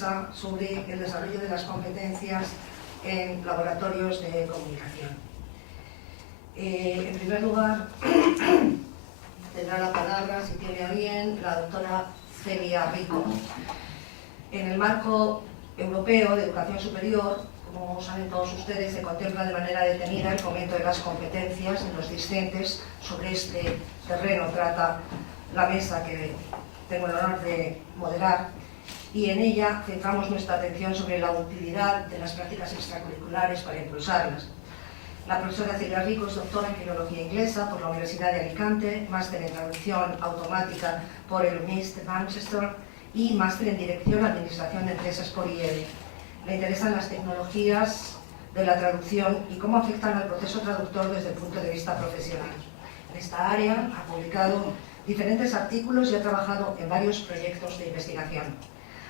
inglesa sobre el desarrollo de las competencias en laboratorios de comunicación. En primer lugar, tendrá la palabra, si tiene a bien, la doctora Celia Rico. En el marco europeo de educación superior, como saben todos ustedes, se contempla de manera detenida el fomento de las competencias en los discentes. Sobre este terreno trata la mesa que tengo el honor de moderar, y en ella centramos nuestra atención sobre la utilidad de las prácticas extracurriculares para impulsarlas. La profesora Celia Rico es doctora en Filología Inglesa por la Universidad de Alicante, máster en Traducción Automática por el UNIST de Manchester y máster en Dirección y Administración de Empresas por IED. Le interesan las tecnologías de la traducción y cómo afectan al proceso traductor desde el punto de vista profesional. En esta área ha publicado diferentes artículos y ha trabajado en varios proyectos de investigación.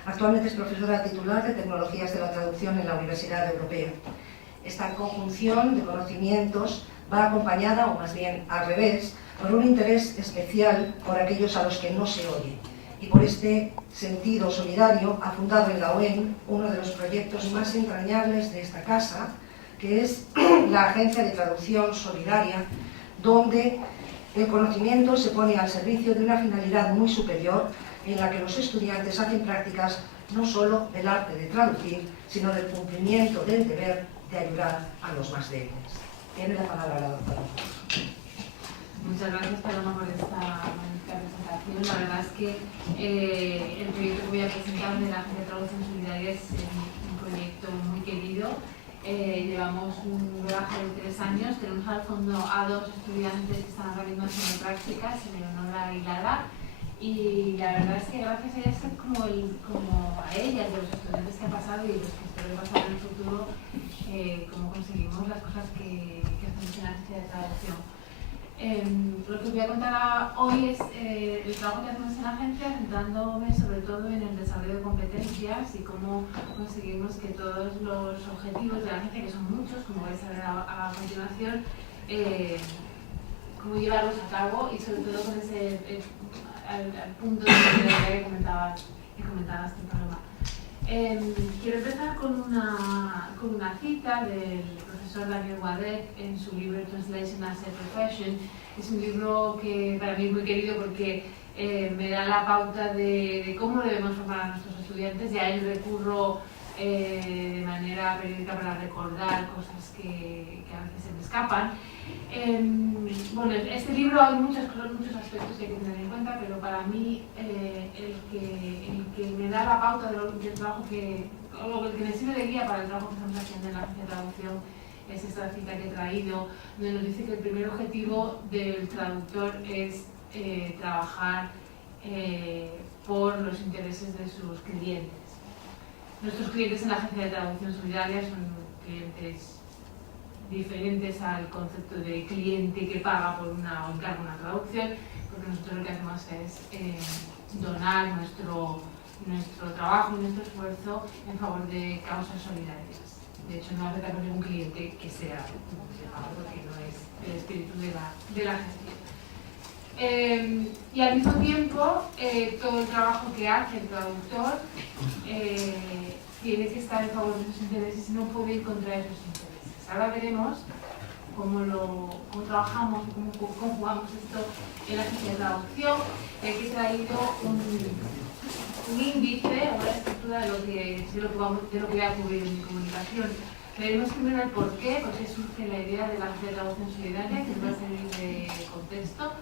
Actualmente es profesora titular de Tecnologías de la Traducción en la Universidad Europea. Esta conjunción de conocimientos va acompañada, o más bien al revés, por un interés especial por aquellos a los que no se oye. Y por este sentido solidario ha fundado en la OEM uno de los proyectos más entrañables de esta casa, que es la Agencia de Traducción Solidaria, donde el conocimiento se pone al servicio de una finalidad muy superior, en la que los estudiantes hacen prácticas no solo del arte de traducir, sino del cumplimiento del deber de ayudar a los más débiles. Tiene la palabra la doctora. Muchas gracias, Paloma, por esta presentación. La verdad es que el proyecto que voy a presentar de la Agencia de Traducción Solidaria es un proyecto muy querido. Llevamos un rodaje de 3 años. Tenemos al fondo a 2 estudiantes que están ahora mismo haciendo prácticas, Eleonora y Lara. Y la verdad es que gracias a ellas, como a ellas, de los estudiantes que han pasado y los que espero pasar en el futuro, cómo conseguimos las cosas que hacemos en la agencia de traducción. Lo que os voy a contar hoy es el trabajo que hacemos en la agencia, centrándome sobre todo en el desarrollo de competencias y cómo conseguimos que todos los objetivos de la agencia, que son muchos, como vais a ver a continuación, cómo llevarlos a cabo y sobre todo con ese al punto de solidaridad que comentabas tú, Paloma. Quiero empezar con una cita del profesor Daniel Wadek en su libro Translation as a Profession. Es un libro que para mí es muy querido porque me da la pauta de cómo debemos formar a nuestros estudiantes, y a él recurro de manera periódica para recordar cosas que a veces se me escapan. Bueno, en este libro hay muchos aspectos que hay que tener en cuenta, pero para mí el que me da la pauta del trabajo o el que me sirve de guía para el trabajo que estamos haciendo en la agencia de traducción es esta cita que he traído, donde nos dice que el primer objetivo del traductor es trabajar por los intereses de sus clientes. Nuestros clientes en la agencia de traducción solidaria son clientes diferentes al concepto de cliente que paga por o encarga una traducción, porque nosotros lo que hacemos es donar nuestro trabajo y nuestro esfuerzo en favor de causas solidarias. De hecho, no aceptamos ningún cliente que sea porque no es el espíritu de la gestión. Y al mismo tiempo, todo el trabajo que hace el traductor tiene que estar en favor de sus intereses y no puede ir contra esos intereses. Ahora veremos cómo trabajamos, cómo conjugamos esto en la agencia de traducción. Aquí he traído un índice, una estructura de lo que voy a cubrir en mi comunicación. Veremos primero el por qué surge la idea de la agencia de traducción solidaria, que nos va a servir de contexto.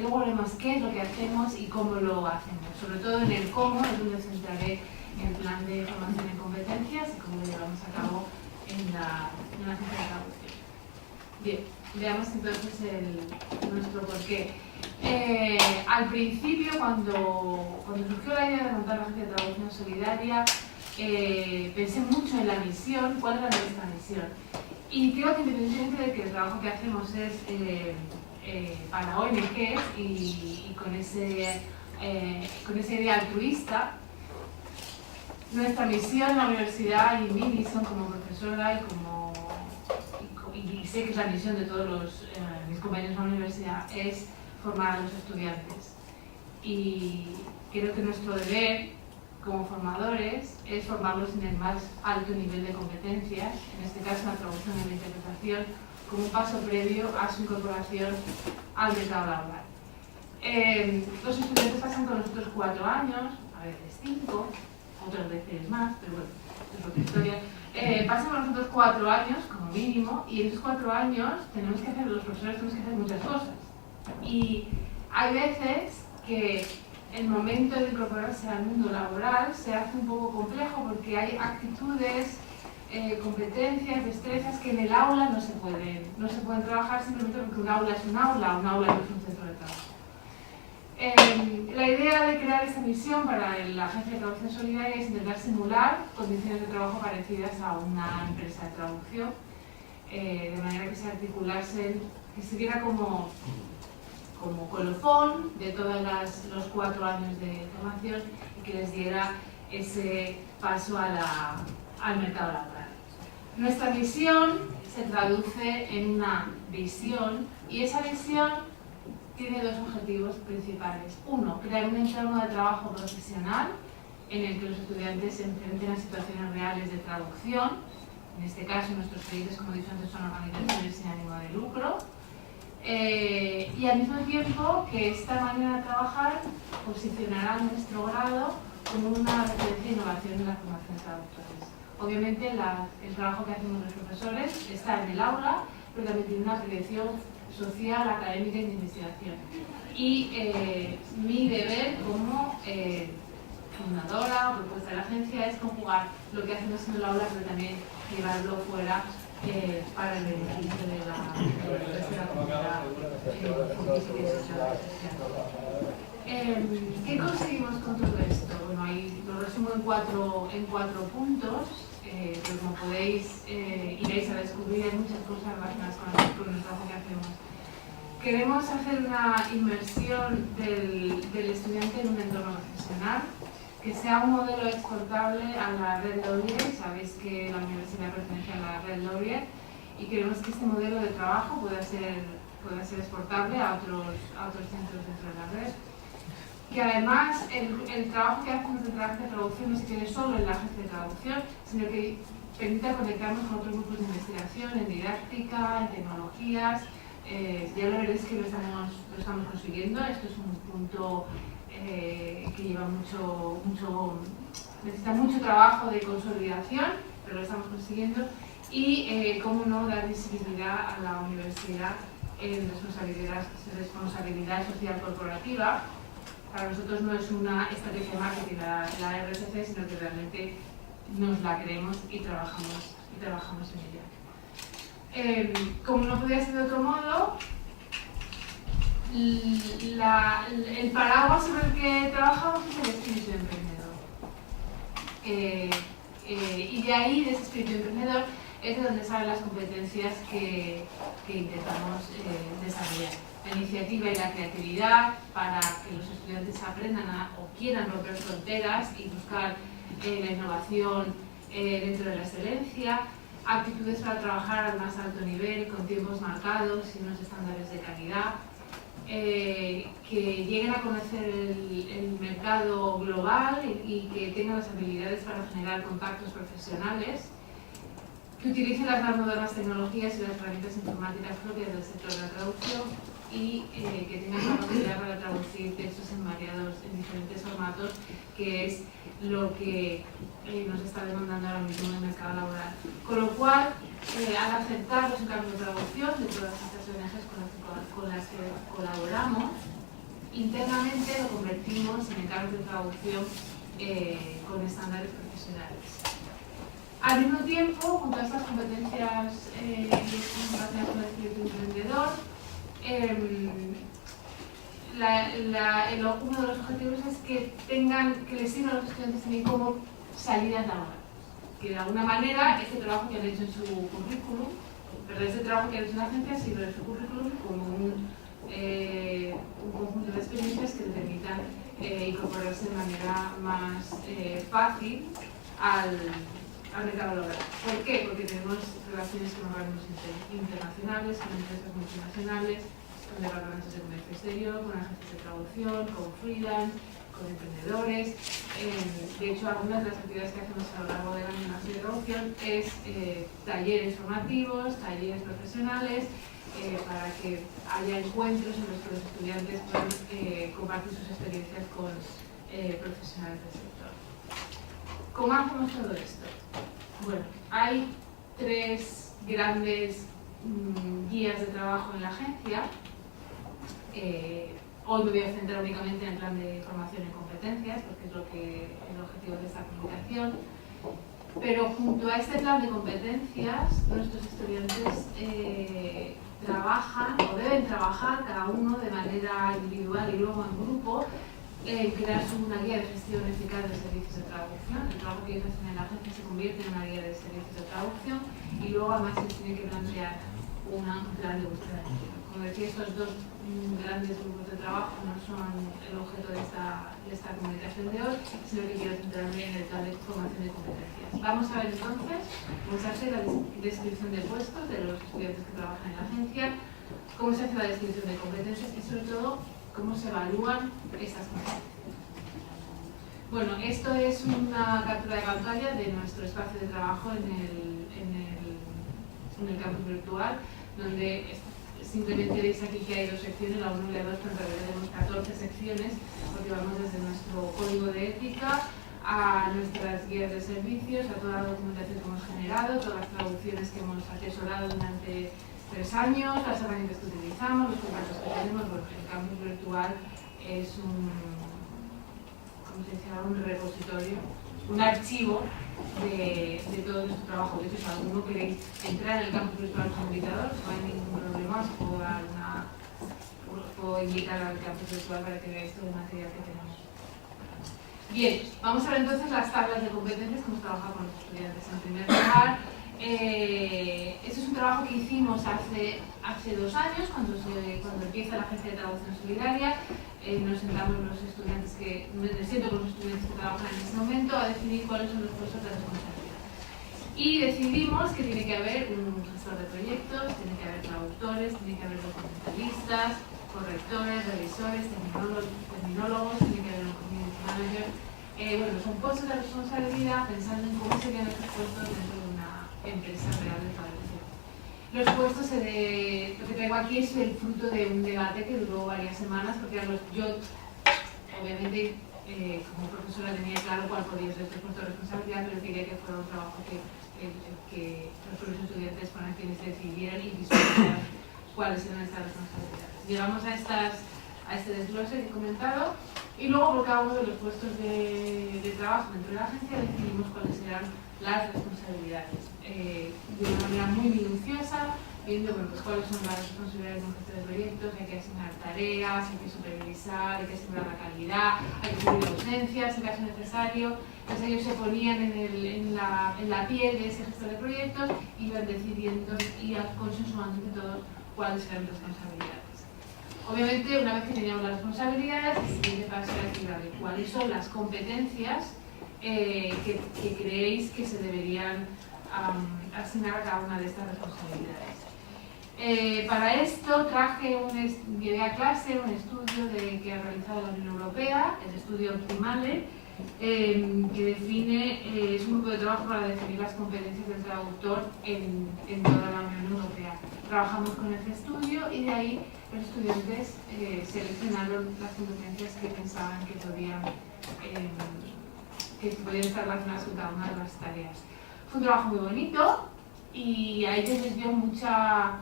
Luego veremos qué es lo que hacemos y cómo lo hacemos. Sobre todo en el cómo es donde centraré el plan de formación en competencias y cómo lo llevamos a cabo en la agencia de traducción. Bien, veamos entonces nuestro porqué. Al principio, cuando surgió la idea de montar la agencia de traducción solidaria, pensé mucho en la misión, cuál era nuestra misión. Y creo que independientemente de que el trabajo que hacemos es para ONGs y con esa idea altruista, nuestra misión en la universidad y mi misión como profesora y sé que es la misión de todos mis compañeros en la universidad es formar a los estudiantes. Y creo que nuestro deber como formadores es formarlos en el más alto nivel de competencias, en este caso la traducción y la interpretación, como un paso previo a su incorporación al mercado laboral. Los estudiantes pasan con nosotros 4 años, a veces 5, otras veces más, pero bueno, es otra historia. Pasan con nosotros 4 años como mínimo, y en esos 4 años los profesores tenemos que hacer muchas cosas. Y hay veces que el momento de incorporarse al mundo laboral se hace un poco complejo porque hay actitudes, competencias, destrezas que en el aula no se pueden trabajar simplemente porque un aula es un aula no es un centro de trabajo. La idea de crear esta misión para la Agencia de Traducción Solidaria es intentar simular condiciones de trabajo parecidas a una empresa de traducción, de manera que se articulasen, que se viera como colofón de todos los 4 años de formación y que les diera ese paso al mercado laboral. Nuestra misión se traduce en una visión, y esa visión tiene 2 objetivos principales. Uno, crear un entorno de trabajo profesional en el que los estudiantes se enfrenten a situaciones reales de traducción. En este caso, nuestros clientes, como he dicho antes, son organizaciones sin ánimo de lucro. Y al mismo tiempo que esta manera de trabajar posicionará nuestro grado como una referencia de innovación en la formación de traductores. Obviamente el trabajo que hacemos los profesores está en el aula, pero también tiene una proyección social, académica y de investigación. Y mi deber como fundadora o propuesta de la agencia es conjugar lo que hacemos en el aula, pero también llevarlo fuera para el beneficio de la comunidad científica y social. ¿Qué conseguimos con todo esto? Bueno, ahí lo resumo en cuatro puntos. Pero como podéis iréis a descubrir, hay muchas cosas relacionadas con el trabajo que hacemos. Queremos hacer una inmersión del estudiante en un entorno profesional que sea un modelo exportable a la red Laurier. Sabéis que la universidad pertenece a la red Laurier y queremos que este modelo de trabajo pueda ser exportable a otros centros dentro de la red. Que además el trabajo que hacemos de traducción no se quede solo en la agencia de traducción, sino que permita conectarnos con otros grupos de investigación, en didáctica, en tecnologías. Ya lo veréis que lo estamos consiguiendo. Esto es un punto que lleva necesita mucho trabajo de consolidación, pero lo estamos consiguiendo. Y, cómo no, dar visibilidad a la universidad en responsabilidad social corporativa. Para nosotros no es una estrategia de marketing la RSC, sino que realmente nos la creemos y trabajamos en ella. Como no podía ser de otro modo, el paraguas sobre el que trabajamos es el espíritu emprendedor. Y de ahí, de ese espíritu emprendedor, es de donde salen las competencias que intentamos desarrollar. La iniciativa y la creatividad para que los estudiantes aprendan o quieran romper fronteras y buscar la innovación dentro de la excelencia, actitudes para trabajar al más alto nivel, con tiempos marcados y unos estándares de calidad, que lleguen a conocer el mercado global y que tengan las habilidades para generar contactos profesionales, que utilicen las más modernas tecnologías y las herramientas informáticas propias del sector de la traducción, y que tengan capacidad para traducir textos en diferentes formatos, que es lo que nos está demandando ahora mismo en el mercado laboral. Con lo cual, al aceptar los encargos de traducción de todas estas ONGs con las que colaboramos, internamente lo convertimos en encargos de traducción con estándares profesionales. Al mismo tiempo, junto a estas competencias relacionadas con el espíritu emprendedor, uno de los objetivos es que les sirva a los estudiantes también como salidas laborales. Que de alguna manera este trabajo que han hecho en su currículum, pero este trabajo que han hecho en la agencia sirve en su currículum como un conjunto de experiencias que le permitan incorporarse de manera más fácil al mercado laboral. ¿Por qué? Porque tenemos relaciones con organismos internacionales, con empresas multinacionales, con departamentos de comercio exterior, con agencias de traducción, con freelance, con emprendedores, De hecho, algunas de las actividades que hacemos a lo largo del año en la Así de Traducción es talleres formativos, talleres profesionales, para que haya encuentros en los que los estudiantes puedan compartir sus experiencias con profesionales del sector. ¿Cómo hacemos todo esto? Bueno, hay 3 grandes guías de trabajo en la agencia. Hoy me voy a centrar únicamente en el plan de formación en competencias, porque es el objetivo de esta comunicación. Pero junto a este plan de competencias, nuestros estudiantes trabajan o deben trabajar cada uno de manera individual y luego en grupo en crear una guía de gestión eficaz de servicios de traducción. El trabajo que ellos hacen en la agencia se convierte en una guía de servicios de traducción y luego además se tiene que plantear un plan de búsqueda de empleo. Como decía, estos 2 grandes grupos de trabajo no son el objeto de esta comunicación de hoy, sino que quiero centrarme en el plan de formación de competencias. Vamos a ver entonces cómo se hace la descripción de puestos de los estudiantes que trabajan en la agencia, cómo se hace la descripción de competencias y sobre todo cómo se evalúan estas competencias. Bueno, esto es una captura de pantalla de nuestro espacio de trabajo en el campus virtual, donde simplemente veis aquí que hay 2 secciones, la 1 y la 2, pero en realidad tenemos 14 secciones, porque vamos desde nuestro código de ética a nuestras guías de servicios, a toda la documentación que hemos generado, todas las traducciones que hemos atesorado durante 3 años, las herramientas que utilizamos, los contactos que tenemos. Bueno, el campus virtual es un repositorio, un archivo de todo nuestro trabajo. De hecho, si alguno queréis entrar en el campus virtual como invitador, no hay ningún problema, os puedo invitar al campus virtual para que veáis todo el material que tenemos. Bien, vamos a ver entonces las tablas de competencias que hemos trabajado con los estudiantes. En primer lugar, este es un trabajo que hicimos hace 2 años, cuando empieza la Agencia de Traducción Solidaria. Nos sentamos los estudiantes me siento con los estudiantes que trabajan en ese momento a definir cuáles son los puestos de responsabilidad. Y decidimos que tiene que haber un gestor de proyectos, tiene que haber traductores, tiene que haber documentalistas, correctores, revisores, terminólogos, tiene que haber un community manager. Bueno, son puestos de responsabilidad pensando en cómo serían estos puestos dentro de una empresa real de traducción. Los puestos, lo que traigo aquí es el fruto de un debate que duró varias semanas, porque yo, obviamente, como profesora tenía claro cuál podía ser este puesto de responsabilidad, pero quería que fuera un trabajo que los propios estudiantes fueran quienes decidieran y visualizaran cuáles eran estas responsabilidades. Llegamos a este desglose que he comentado y luego por cada uno de los puestos de trabajo dentro de la agencia definimos cuáles eran las responsabilidades. De una manera muy minuciosa, viendo pues, cuáles son las responsabilidades de un jefe de proyectos, hay que asignar tareas, hay que supervisar, hay que asegurar la calidad, hay que cubrir ausencias en caso necesario. Entonces ellos se ponían en la piel de ese gestor de proyectos y iban decidiendo y consensuando entre todos cuáles eran las responsabilidades. Obviamente, una vez que teníamos las responsabilidades, el siguiente paso era decir, cuáles son las competencias que creéis que se deberían asignar a cada una de estas responsabilidades. Para esto llevé a clase un estudio que ha realizado la Unión Europea, el estudio Optimale, que define, es un grupo de trabajo para definir las competencias del traductor en toda la Unión Europea. Trabajamos con este estudio y de ahí los estudiantes seleccionaron las competencias que pensaban que podían estar relacionadas con cada una de las tareas. Fue un trabajo muy bonito y a ellos les dio mucha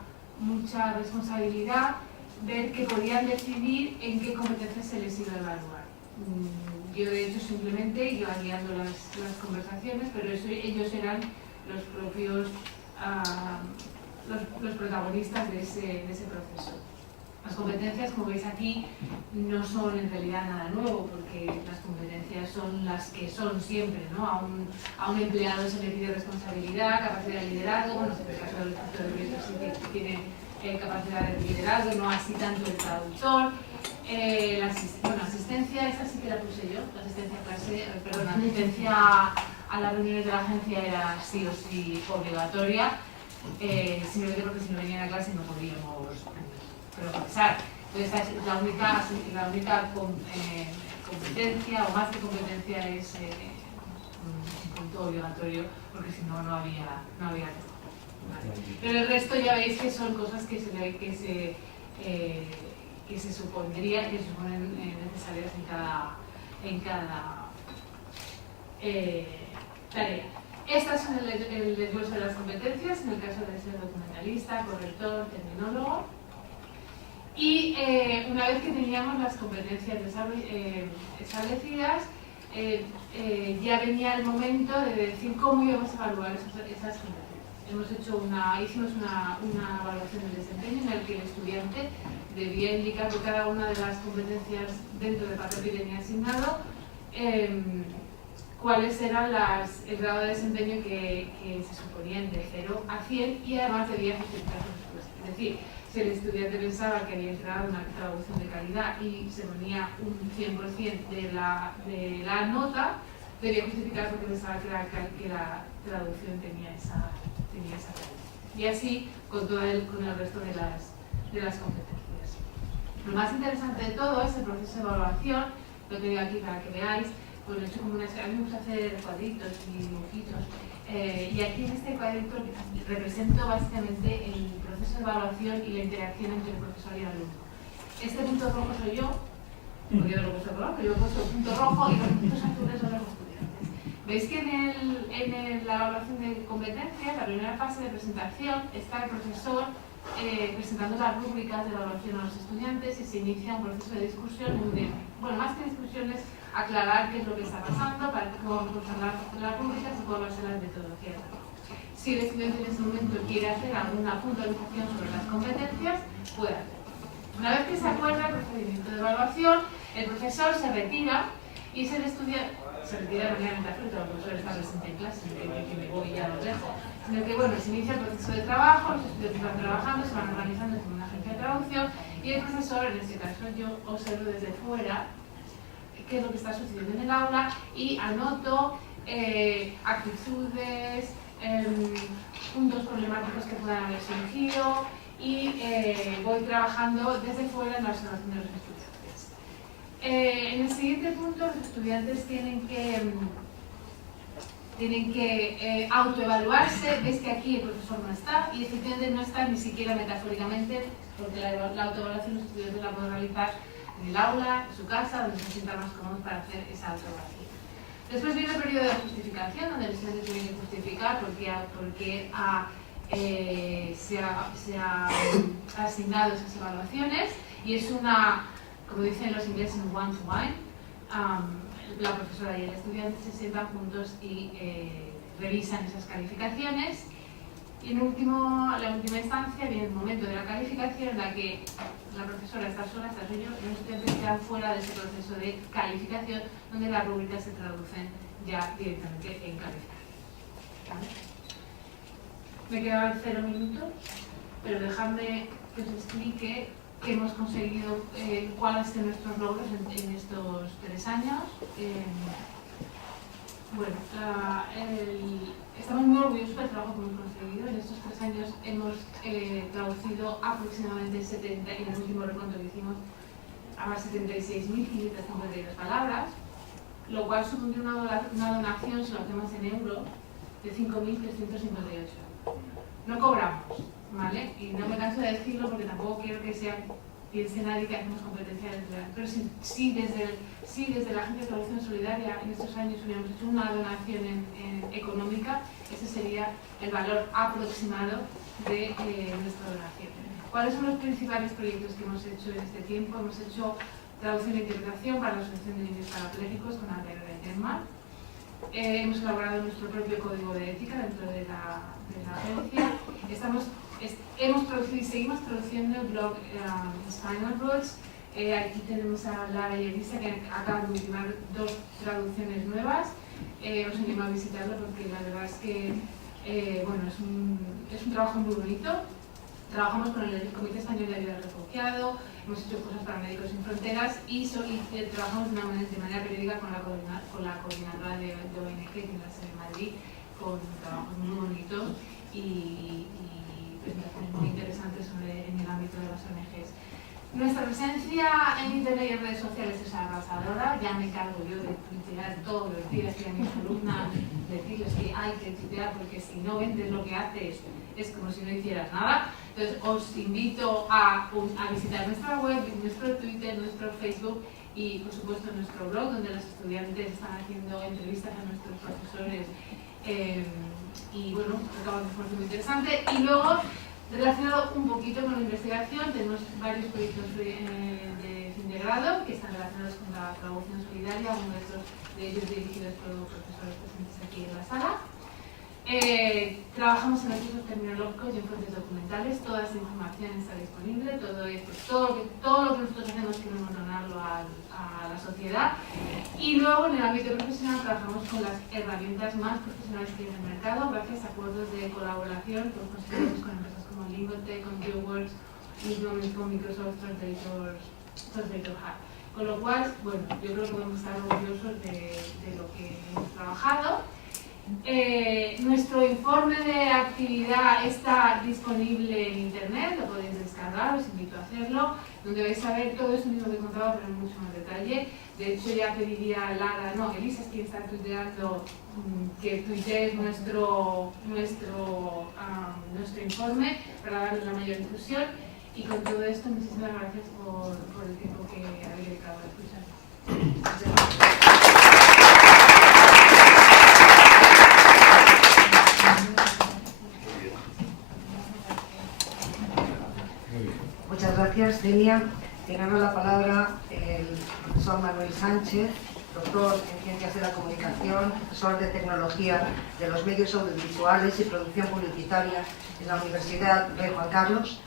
responsabilidad ver que podían decidir en qué competencias se les iba a evaluar. Yo de hecho simplemente iba guiando las conversaciones, pero ellos eran los propios los protagonistas de ese proceso. Las competencias, como veis aquí, no son en realidad nada nuevo, porque las competencias son las que son siempre, ¿no? A un empleado se le pide responsabilidad, capacidad de liderazgo, bueno, en el caso del gestor de proyectos sí que tiene capacidad de liderazgo, no así tanto el traductor. La asistencia, esta sí que la puse yo, la asistencia a las reuniones de la agencia era sí o sí obligatoria, simplemente porque si no venían a clase no podíamos progresar. Entonces esta es la única competencia, o más que competencia, es un punto obligatorio, porque si no, no había trabajo. ¿Vale? Pero el resto ya veis que son cosas que se supondría que suponen necesarias en cada tarea. Estas son el desglose de las competencias, en el caso de ser documentalista, corrector, terminólogo. Y una vez que teníamos las competencias establecidas, ya venía el momento de decir cómo íbamos a evaluar esas competencias. Hicimos una evaluación del desempeño en el que el estudiante debía indicar por cada una de las competencias dentro del papel que tenía asignado cuáles eran el grado de desempeño que se suponían de 0 a 100 y además debía justificar su respuesta. Es decir, si el estudiante pensaba que había entregado una traducción de calidad y se ponía un 100% de la nota, debía justificar porque pensaba que la traducción tenía esa calidad. Y así con el resto de las competencias. Lo más interesante de todo es el proceso de evaluación. Lo tengo aquí para que veáis. Pues lo he hecho como a mí me gusta hacer cuadritos y dibujitos. Y aquí en este cuadrito represento básicamente el proceso de evaluación y la interacción entre el profesor y el alumno. Este punto rojo soy yo, porque yo lo he puesto rojo, yo he puesto punto rojo y los puntos azules son los estudiantes. Veis que en la evaluación de competencias, la primera fase de presentación, está el profesor presentando las rúbricas de evaluación a los estudiantes y se inicia un proceso de discusión bueno, más que discusiones, aclarar qué es lo que está pasando, para cómo vamos a usar las rúbricas y cuál va a ser la metodología de trabajo. Si el estudiante en ese momento quiere hacer alguna puntualización sobre las competencias, puede hacerlo. Una vez que se acuerda el procedimiento de evaluación, el profesor se retira y se retira de manera metafórica, el profesor está presente en clase, que me voy y ya lo dejo, sino que bueno, se inicia el proceso de trabajo, los estudiantes van trabajando, se van organizando en una agencia de traducción y el profesor, en este caso yo, observo desde fuera qué es lo que está sucediendo en el aula y anoto actitudes, puntos problemáticos que puedan haber surgido y voy trabajando desde fuera en la observación de los estudiantes. En el siguiente punto, los estudiantes tienen que autoevaluarse. Veis que aquí el profesor no está y efectivamente no está ni siquiera metafóricamente, porque la autoevaluación los estudiantes la pueden realizar en el aula, en su casa, donde se sientan más cómodos para hacer esa autoevaluación. Después viene el periodo de justificación, donde el estudiante tiene que justificar porque se ha asignado esas evaluaciones y es como dicen los ingleses, un one-to-one. La profesora y el estudiante se sientan juntos y revisan esas calificaciones. Y la última instancia viene el momento de la calificación en la que la profesora está sola, está yo, y los estudiantes quedan fuera de ese proceso de calificación donde las rúbricas se traducen ya directamente en calificación. ¿Vale? Me quedaban 0 minutos, pero dejadme que os explique qué hemos conseguido, cuáles son nuestros logros en estos 3 años. Bueno, estamos muy orgullosos del trabajo que hemos conseguido. En estos 3 años hemos traducido aproximadamente 70, en el último recuento que hicimos, a 76.552 palabras, lo cual supone una donación, si lo hacemos en euros, de 5.358. No cobramos, ¿vale? Y no me canso de decirlo porque tampoco quiero que piense nadie que hacemos competencia de real. Pero si desde la Agencia de Traducción Solidaria en estos años hubiéramos hecho una donación económica, ese sería el valor aproximado de nuestra donación. ¿Cuáles son los principales proyectos que hemos hecho en este tiempo? Hemos hecho traducción e interpretación para la Asociación de Niños Parapléjicos con Andrea de Denmark. Hemos elaborado nuestro propio código de ética dentro de la agencia. Hemos traducido y seguimos traduciendo el blog Spinal Roots. Aquí tenemos a Lara y Elisa que acaban de ultimar 2 traducciones nuevas. Os animo a visitarlo porque la verdad es que bueno, es un trabajo muy bonito. Trabajamos con el Comité Español de Ayuda al Refugiado, hemos hecho cosas para Médicos Sin Fronteras y trabajamos de manera periódica con la coordinadora de ONG que tiene la sede en Madrid, con trabajos muy bonitos y presentaciones muy interesantes en el ámbito de las ONGs. Nuestra presencia en Internet y en redes sociales es arrasadora. Ya me encargo yo de tuitear todos los días y a mis alumnas decirles que hay que tuitear porque si no vendes lo que haces es como si no hicieras nada. Entonces os invito a visitar nuestra web, nuestro Twitter, nuestro Facebook y por supuesto nuestro blog, donde los estudiantes están haciendo entrevistas a nuestros profesores y bueno, acabamos de información muy interesante. Y luego, relacionado un poquito con la investigación, tenemos varios proyectos de fin de grado que están relacionados con la traducción solidaria, uno de ellos dirigidos por profesores presentes aquí en la sala. Trabajamos en recursos terminológicos y en fuentes documentales. Toda esta información está disponible, todo lo que nosotros hacemos queremos donarlo a la sociedad. Y luego en el ámbito profesional trabajamos con las herramientas más profesionales que hay en el mercado gracias a acuerdos de colaboración con empresas como Lingote, con GeoWorks, mismamente con Microsoft Translator Hub. Con lo cual, bueno, yo creo que podemos estar orgullosos de lo que hemos trabajado. Nuestro informe de actividad está disponible en internet, lo podéis descargar, os invito a hacerlo, donde vais a ver todo eso mismo que he contado, pero en mucho más detalle. De hecho, ya pediría a Lara, no, Elisa es quien está tuiteando, que tuitees nuestro informe para darle la mayor difusión. Y con todo esto, muchísimas gracias por el tiempo que habéis dedicado a escuchar. Muchas gracias, Delia. Tiene ahora la palabra el profesor Manuel Sánchez, doctor en Ciencias de la Comunicación, profesor de Tecnología de los Medios Audiovisuales y Producción Publicitaria en la Universidad Rey Juan Carlos.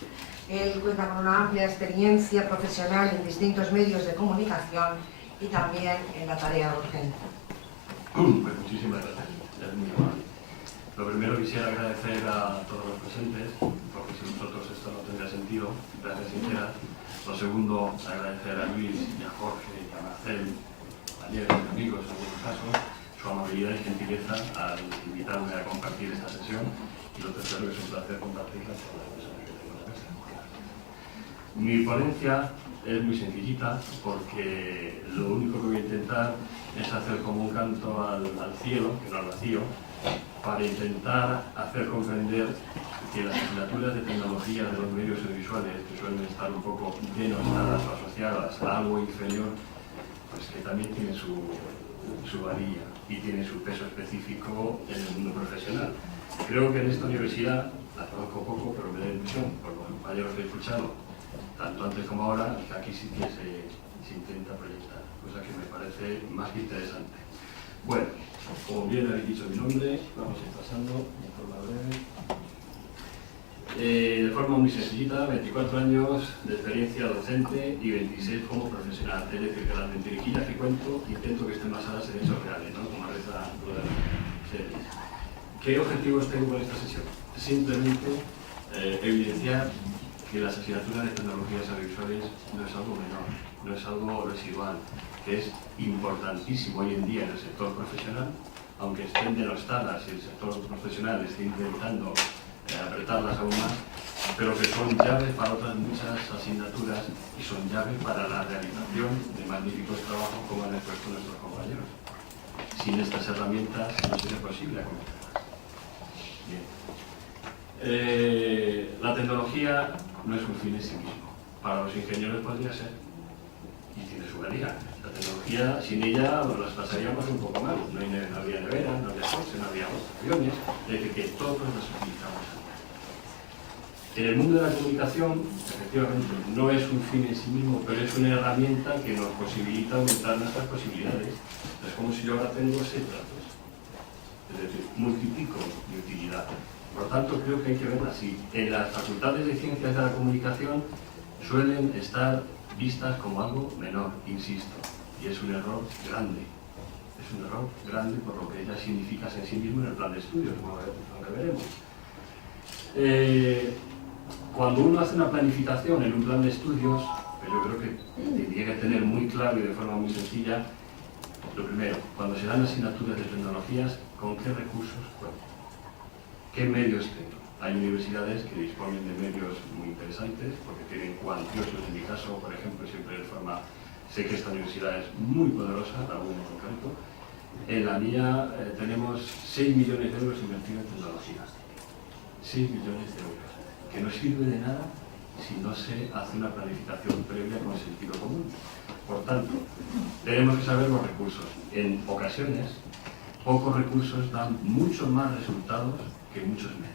Él cuenta con una amplia experiencia profesional en distintos medios de comunicación y también en la tarea docente. Pues muchísimas gracias, es muy amable. Lo primero quisiera agradecer a todos los presentes, porque sin nosotros esto no tendría sentido, gracias sinceras. Lo segundo, agradecer a Luis y a Jorge y a Marcel, compañeros y amigos en algunos casos, su amabilidad y gentileza al invitarme a compartir esta sesión. Y lo tercero, que es un placer compartirla con las personas que tengo en la mesa. Mi ponencia es muy sencillita porque lo único que voy a intentar es hacer como un canto al cielo, que no al vacío, para intentar hacer comprender que las asignaturas de tecnología de los medios audiovisuales, que suelen estar un poco denostadas o asociadas a algo inferior, pues que también tiene su valía y tiene su peso específico en el mundo profesional. Creo que en esta universidad, la conozco poco, pero me da la impresión, por los compañeros que he escuchado, tanto antes como ahora, que aquí sí que se intenta proyectar, cosa que me parece más que interesante. Bueno, como bien habéis dicho mi nombre, vamos a ir pasando de forma breve. De forma muy sencillita, 24 años de experiencia docente y 26 como profesional. Es decir, que las mentiriquillas que cuento intento que estén basadas en hechos reales, ¿no? Como reza lo de las series. ¿Qué objetivos tengo con esta sesión? Simplemente evidenciar que las asignaturas de tecnologías audiovisuales no es algo menor, no es algo residual, que es importantísimo hoy en día en el sector profesional, aunque estén denostadas y el sector profesional esté intentando apretarlas aún más, pero que son llaves para otras muchas asignaturas y son llaves para la realización de magníficos trabajos como han expuesto nuestros compañeros. Sin estas herramientas no sería posible acometerlas. Bien. La tecnología no es un fin en sí mismo. Para los ingenieros podría ser, y tiene su valía. La tecnología, sin ella, las pasaríamos un poco mal. No habría nevera, no habría coches, no habría aviones, es decir, que todos las utilizamos. En el mundo de la comunicación, efectivamente, no es un fin en sí mismo, pero es una herramienta que nos posibilita aumentar nuestras posibilidades. Es como si yo ahora tengo 6 datos, es decir, multiplico mi utilidad. Por lo tanto, creo que hay que verla así. En las facultades de ciencias de la comunicación suelen estar vistas como algo menor, insisto, y es un error grande. Es un error grande por lo que ella significa en sí mismo en el plan de estudios, como veremos. Cuando uno hace una planificación en un plan de estudios, pues yo creo que tendría que tener muy claro y de forma muy sencilla, lo primero, cuando se dan asignaturas de tecnologías, ¿con qué recursos cuento? ¿Qué medios tengo? Hay universidades que disponen de medios muy interesantes, porque tienen cuantiosos. En mi caso, por ejemplo, siempre de forma, sé que esta universidad es muy poderosa, la UNE en concreto. En la mía tenemos 6 millones de euros invertidos en tecnología. 6 millones de euros, que no sirve de nada si no se hace una planificación previa con sentido común. Por tanto, tenemos que saber los recursos. En ocasiones, pocos recursos dan muchos más resultados que muchos medios.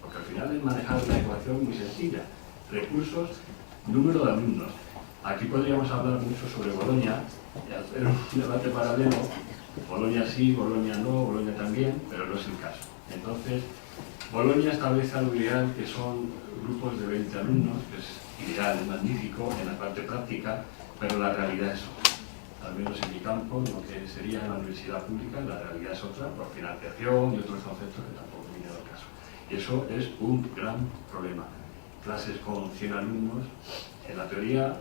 Porque al final es manejar una ecuación muy sencilla. Recursos, número de alumnos. Aquí podríamos hablar mucho sobre Bolonia y hacer un debate paralelo. Bolonia sí, Bolonia no, Bolonia también, pero no es el caso. Entonces, Bolonia establece algo ideal, que son grupos de 20 alumnos, que es ideal, es magnífico en la parte práctica, pero la realidad es otra. Al menos en mi campo, lo que sería en la universidad pública, la realidad es otra, por financiación y otros conceptos que tampoco viene al caso. Y eso es un gran problema. Clases con 100 alumnos, en la teoría,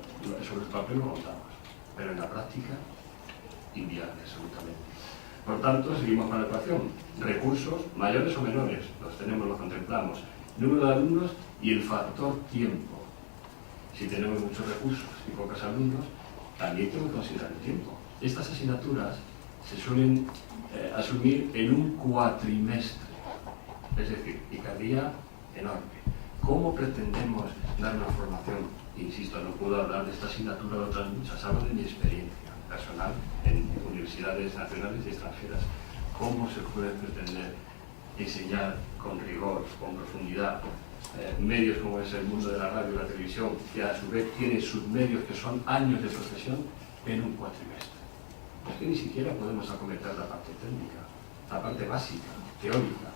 sobre el papel lo contamos, pero en la práctica, inviable, absolutamente. Por tanto, seguimos con la ecuación. Recursos, mayores o menores, los tenemos, los contemplamos. Número de alumnos y el factor tiempo. Si tenemos muchos recursos y pocos alumnos, también tenemos que considerar el tiempo. Estas asignaturas se suelen asumir en un cuatrimestre, es decir, picardía enorme. ¿Cómo pretendemos dar una formación? Insisto, no puedo hablar de esta asignatura o de otras muchas, hablo de mi experiencia personal en universidades nacionales y extranjeras. ¿Cómo se puede pretender enseñar con rigor, con profundidad, medios como es el mundo de la radio y la televisión, que a su vez tiene sus medios que son años de profesión, en un cuatrimestre? Es que ni siquiera podemos acometer la parte técnica, la parte básica, teórica.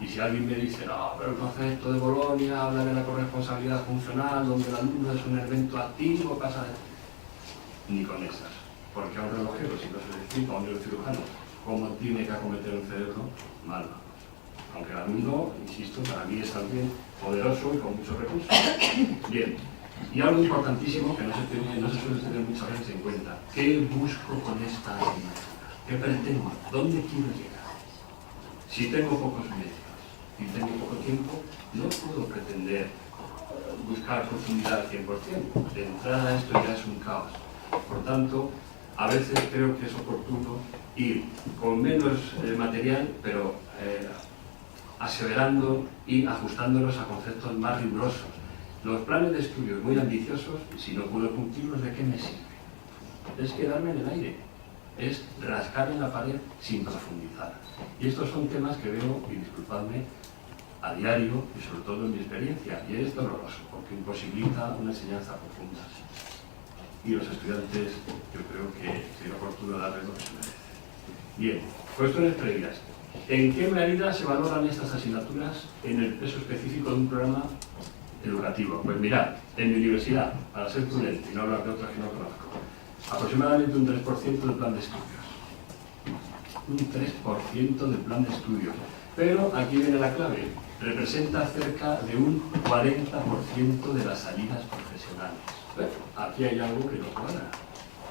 Y si alguien me dice, no, pero el concepto de Bolonia habla de la corresponsabilidad funcional, donde el alumno es un evento activo, pasa de... Ni con esas. Porque a un relojero, si no se le explica a un neurocirujano cómo tiene que acometer un cerebro, mal vamos. Aunque el alumno, insisto, para mí es alguien poderoso y con muchos recursos. Bien, y algo importantísimo que no se suele tener muchas veces en cuenta. ¿Qué busco con esta asignatura? ¿Qué pretendo? ¿Dónde quiero llegar? Si tengo pocos medios y tengo poco tiempo, no puedo pretender buscar profundidad al 100%. De entrada esto ya es un caos. Por tanto, a veces creo que es oportuno ir con menos material, pero aseverando y ajustándolos a conceptos más rigurosos. Los planes de estudios muy ambiciosos, si no puedo cumplirlos, ¿de qué me sirve? Es quedarme en el aire, es rascar en la pared sin profundizar. Y estos son temas que veo, y disculpadme, a diario y sobre todo en mi experiencia, y es doloroso porque imposibilita una enseñanza profunda. Y los estudiantes, yo creo que sería oportuno darles lo que se merece. Bien, cuestiones previas. ¿En qué medida se valoran estas asignaturas en el peso específico de un programa educativo? Pues mirad, en mi universidad, para ser prudente y no hablar de otras que no conozco, aproximadamente un 3% del plan de estudios. Un 3% del plan de estudios. Pero aquí viene la clave, representa cerca de un 40% de las salidas profesionales. Bueno, aquí hay algo que no cuadra,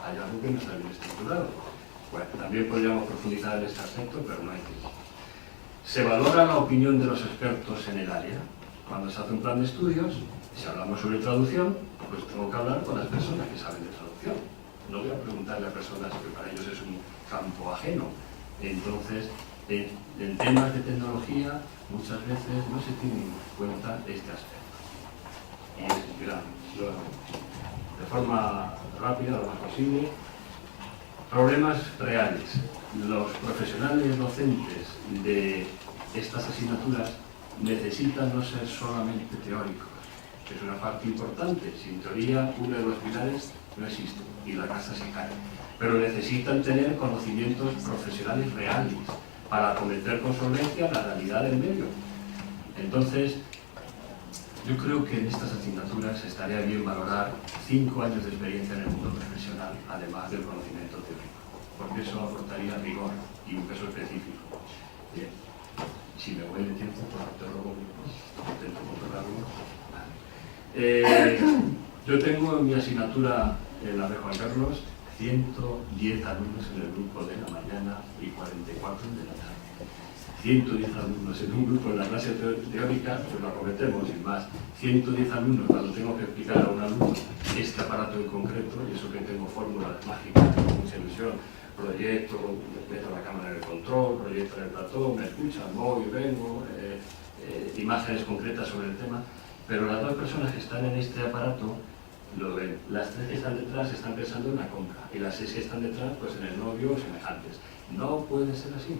hay algo que no está bien estructurado. Bueno, también podríamos profundizar en este aspecto, pero no hay tiempo. Se valora la opinión de los expertos en el área. Cuando se hace un plan de estudios, si hablamos sobre traducción, pues tengo que hablar con las personas que saben de traducción. No voy a preguntarle a personas que para ellos es un campo ajeno. Entonces, en temas de tecnología, muchas veces no se tiene en cuenta este aspecto. Y es grave. De forma rápida, lo más posible. Problemas reales. Los profesionales docentes de estas asignaturas necesitan no ser solamente teóricos, que es una parte importante. Sin teoría, uno de los pilares no existe y la casa se cae. Pero necesitan tener conocimientos profesionales reales para acometer con solvencia la realidad del medio. Entonces, yo creo que en estas asignaturas estaría bien valorar 5 años de experiencia en el mundo profesional, además del conocimiento teórico, porque eso aportaría rigor y un peso específico. Bien, si me voy de tiempo, pues te robo, intento controlarlo. Yo tengo en mi asignatura en la de Juan Carlos 110 alumnos en el grupo de la mañana y 44 de la tarde. 110 alumnos en un grupo en la clase teórica, pues lo acometemos sin más. 110 alumnos cuando tengo que explicar a un alumno este aparato en concreto, y eso que tengo fórmulas mágicas, mucha ilusión, proyecto, meto la cámara en el control, proyecto en el plató, me escuchan, voy, vengo, imágenes concretas sobre el tema, pero las dos personas que están en este aparato lo ven. Las 3 que están detrás están pensando en la compra y las 6 que están detrás pues en el novio o semejantes. No puede ser así.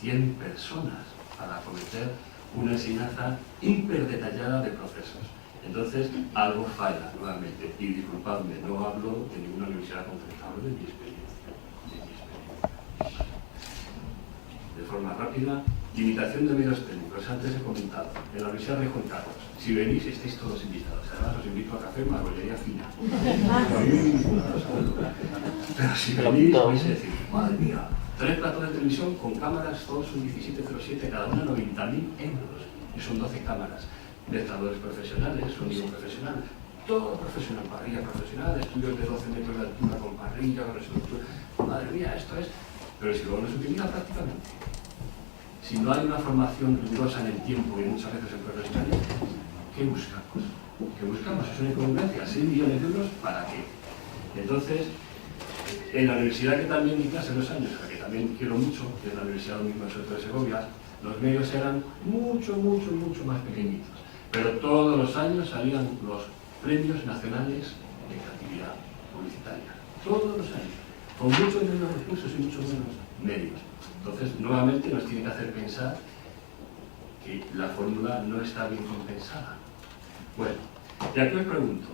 100 personas para acometer una enseñanza hiper detallada de procesos. Entonces, algo falla nuevamente. Y disculpadme, no hablo de ninguna universidad concreta, hablo de mi experiencia. De forma rápida, limitación de medios técnicos. Antes he comentado, en la Universidad de Juan Carlos, si venís estáis todos invitados. Además os invito a café, margollería fina. Pero si venís, vais a decir, madre mía, 3 platos de televisión con cámaras, todos son 1707, cada una 90.000 euros. Y son 12 cámaras. Mezcladores profesionales, sonido profesional, todo profesional, parrilla profesional, estudios de 12 metros de altura con parrilla, con estructura. Madre mía, esto es. Pero si luego no se utiliza prácticamente. Si no hay una formación rigurosa en el tiempo y muchas veces en profesionales, ¿qué buscamos? ¿Qué buscamos? Es una incongruencia. 6 millones de euros, ¿para qué? Entonces, en la universidad que también di clase 2 años, a la que también quiero mucho, que es la Universidad del mismo Soto de Segovia, los medios eran mucho más pequeñitos. Pero todos los años salían los premios nacionales de creatividad publicitaria. Todos los años. Con muchos menos recursos y muchos menos medios. Entonces, nuevamente nos tiene que hacer pensar que la fórmula no está bien compensada. Bueno, y aquí os pregunto,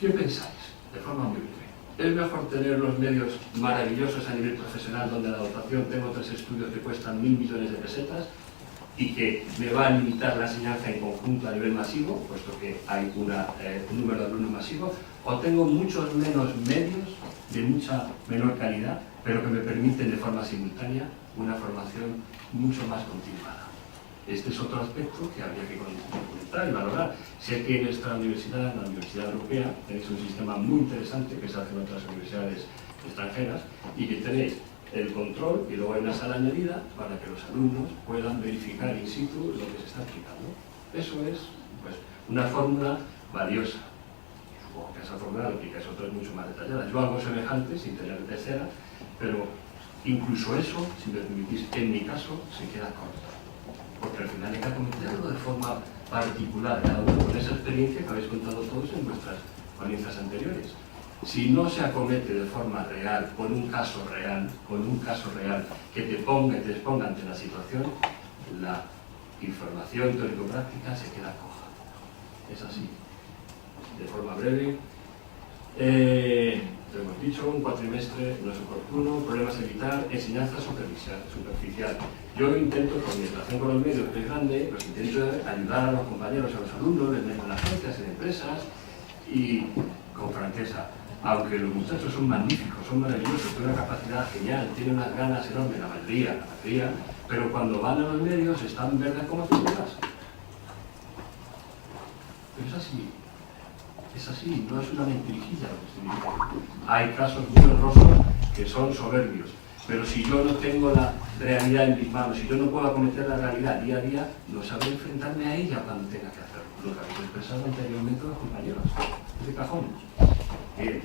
¿qué pensáis? De forma muy breve. ¿Es mejor tener los medios maravillosos a nivel profesional donde la dotación, tengo 3 estudios que cuestan 1.000 millones de pesetas y que me va a limitar la enseñanza en conjunto a nivel masivo, puesto que hay un número de alumnos masivo, o tengo muchos menos medios de mucha menor calidad, pero que me permiten de forma simultánea una formación mucho más continuada? Este es otro aspecto que habría que comentar y valorar. Sé que en nuestra universidad, en la Universidad Europea, tenéis un sistema muy interesante que se hace en otras universidades extranjeras y que tenéis el control y luego hay una sala añadida para que los alumnos puedan verificar in situ lo que se está aplicando. Eso es pues, una fórmula valiosa. Supongo que esa fórmula lo aplicáis otras mucho más detalladas. Yo hago semejante sin tener tercera, pero incluso eso, si me permitís, en mi caso, se queda corto. Porque al final hay que acometerlo de forma particular, cada uno con esa experiencia que habéis contado todos en vuestras ponencias anteriores. Si no se acomete de forma real, con un caso real, que te exponga ante la situación, la información teórico-práctica se queda coja. Es así. De forma breve, lo hemos dicho, un cuatrimestre no es oportuno, problemas a evitar, enseñanza superficial. Yo intento, con mi relación con los medios, que es grande, pues intento ayudar a los compañeros, a los alumnos, en las agencias, en empresas, y con franqueza. Aunque los muchachos son magníficos, son maravillosos, tienen una capacidad genial, tienen unas ganas enormes, la mayoría, pero cuando van a los medios están verdes como tortugas. Pero es así, no es una mentirijilla lo que estoy diciendo. Hay casos muy honrosos que son soberbios, pero si yo no tengo la realidad en mis manos, si yo no puedo acometer la realidad día a día, no sabré enfrentarme a ella cuando tenga que hacerlo. Lo que habéis expresado anteriormente los compañeros, de cajón. Bien,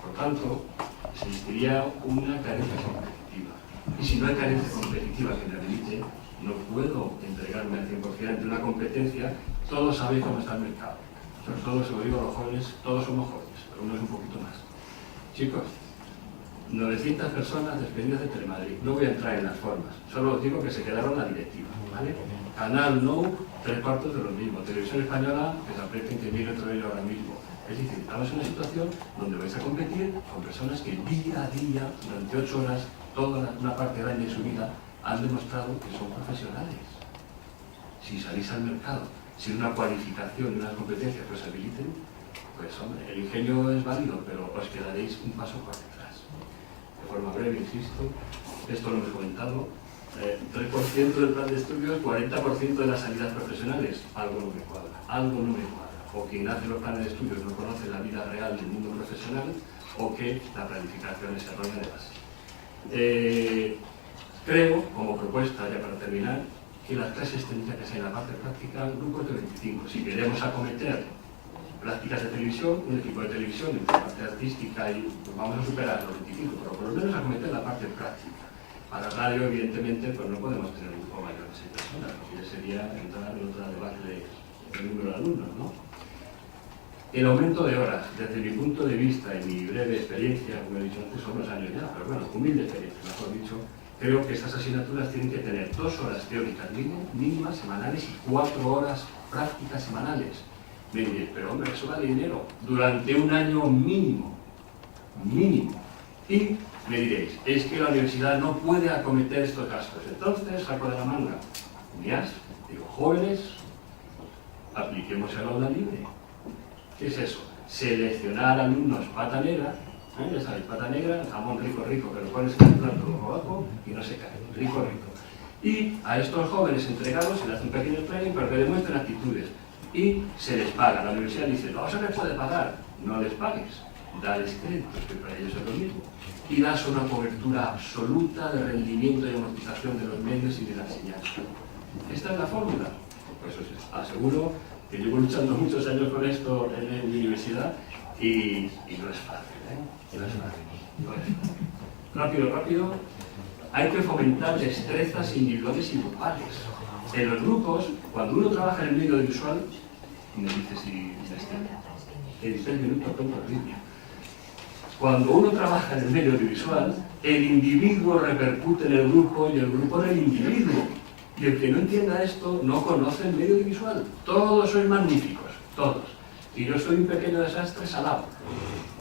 por tanto, existiría una carencia competitiva. Y si no hay carencia competitiva que me habilite, no puedo entregarme al 100% ante una competencia. Todos sabéis cómo está el mercado. Sobre todo, se lo digo a los jóvenes, todos somos jóvenes, pero uno es un poquito más. Chicos, 900 personas despedidas de Telemadrid. No voy a entrar en las formas, solo os digo que se quedaron la directiva, ¿vale? Canal No, 3/4 de lo mismo. Televisión Española, que se aprieten que viene otro ello ahora mismo. Es decir, estamos en una situación donde vais a competir con personas que día a día, durante 8 horas, toda una parte del año de su vida, han demostrado que son profesionales. Si salís al mercado sin una cualificación y unas competencias que os habiliten, pues hombre, el ingenio es válido, pero os quedaréis un paso por detrás. De forma breve, insisto, esto lo hemos comentado, 3% del plan de estudios, 40% de las salidas profesionales, algo no me cuadra, o quien hace los planes de estudios no conoce la vida real del mundo profesional, o que la planificación es errónea de base. Creo, como propuesta, ya para terminar, que las clases tendrían que ser en la parte práctica grupos de 25. Si queremos acometer prácticas de televisión, un equipo de televisión en la parte artística, y pues vamos a superar los 25, pero por lo menos acometer la parte práctica. Para radio, evidentemente, pues no podemos tener un grupo mayor de 6 personas, lo que ya sería entrar en otro debate del número de alumnos, ¿no? El aumento de horas, desde mi punto de vista y mi breve experiencia, como he dicho antes, son unos años ya, pero bueno, humilde experiencia, mejor dicho, creo que estas asignaturas tienen que tener 2 horas teóricas mínimas semanales y 4 horas prácticas semanales. Me diréis, pero hombre, eso vale dinero, durante un año mínimo, y me diréis, es que la universidad no puede acometer estos gastos, entonces saco de la manga, digo, jóvenes, apliquemos el aula libre. ¿Qué es eso? Seleccionar alumnos pata negra, ya sabéis, pata negra, jamón rico, que lo pones en el plato abajo y no se cae, rico. Y a estos jóvenes entregados se les hace un pequeño training para que demuestren actitudes y se les paga. La universidad dice, no se les puede pagar, no les pagues, dales créditos, que para ellos es lo mismo, y das una cobertura absoluta de rendimiento y amortización de los medios y de la enseñanza. ¿Esta es la fórmula? Pues os aseguro que llevo luchando muchos años con esto en mi universidad y no es fácil, No es fácil. Rápido. Hay que fomentar destrezas individuales y grupales. En los grupos, cuando uno trabaja en el medio audiovisual, me dice si en 6 minutos tengo ritmo. Cuando uno trabaja en el medio audiovisual, el individuo repercute en el grupo y el grupo en el individuo. Y el que no entienda esto no conoce el medio audiovisual. Todos sois magníficos, todos. Y yo soy un pequeño desastre salado.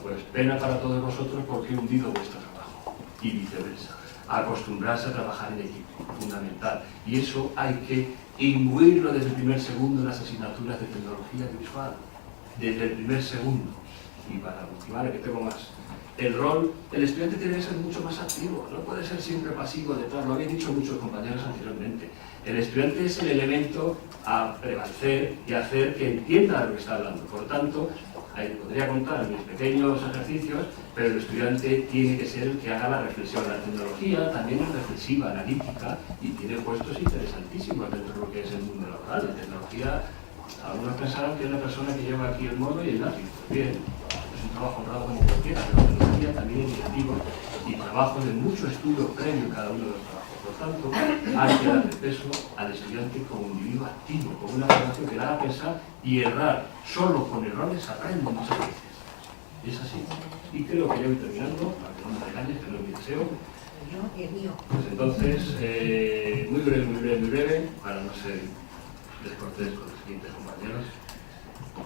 Pues pena para todos vosotros porque he hundido vuestro trabajo. Y viceversa. Acostumbrarse a trabajar en equipo, fundamental. Y eso hay que imbuirlo desde el primer segundo en las asignaturas de tecnología audiovisual. Desde el primer segundo. Y para ultimar, que tengo más. El estudiante tiene que ser mucho más activo, no puede ser siempre pasivo detrás, lo habéis dicho muchos compañeros anteriormente. El estudiante es el elemento a prevalecer y hacer que entienda de lo que está hablando. Por tanto, podría contar mis pequeños ejercicios, pero el estudiante tiene que ser el que haga la reflexión. La tecnología también es reflexiva, analítica y tiene puestos interesantísimos dentro de lo que es el mundo laboral. La tecnología, algunos pensarán que es la persona que lleva aquí el mono y el lápiz. Pues bien, es un trabajo honrado como cualquiera, pero la tecnología también es iniciativa y trabajo de mucho estudio previo en cada uno de los trabajos. Por tanto, hay que darle peso al estudiante como un individuo activo, como una formación que le haga pensar y errar. Solo con errores aprende muchas veces. Es así. Y creo que ya voy terminando, para que no me regañes, que no es mi deseo. Pues entonces, muy breve, para no ser descortés con los siguientes compañeros.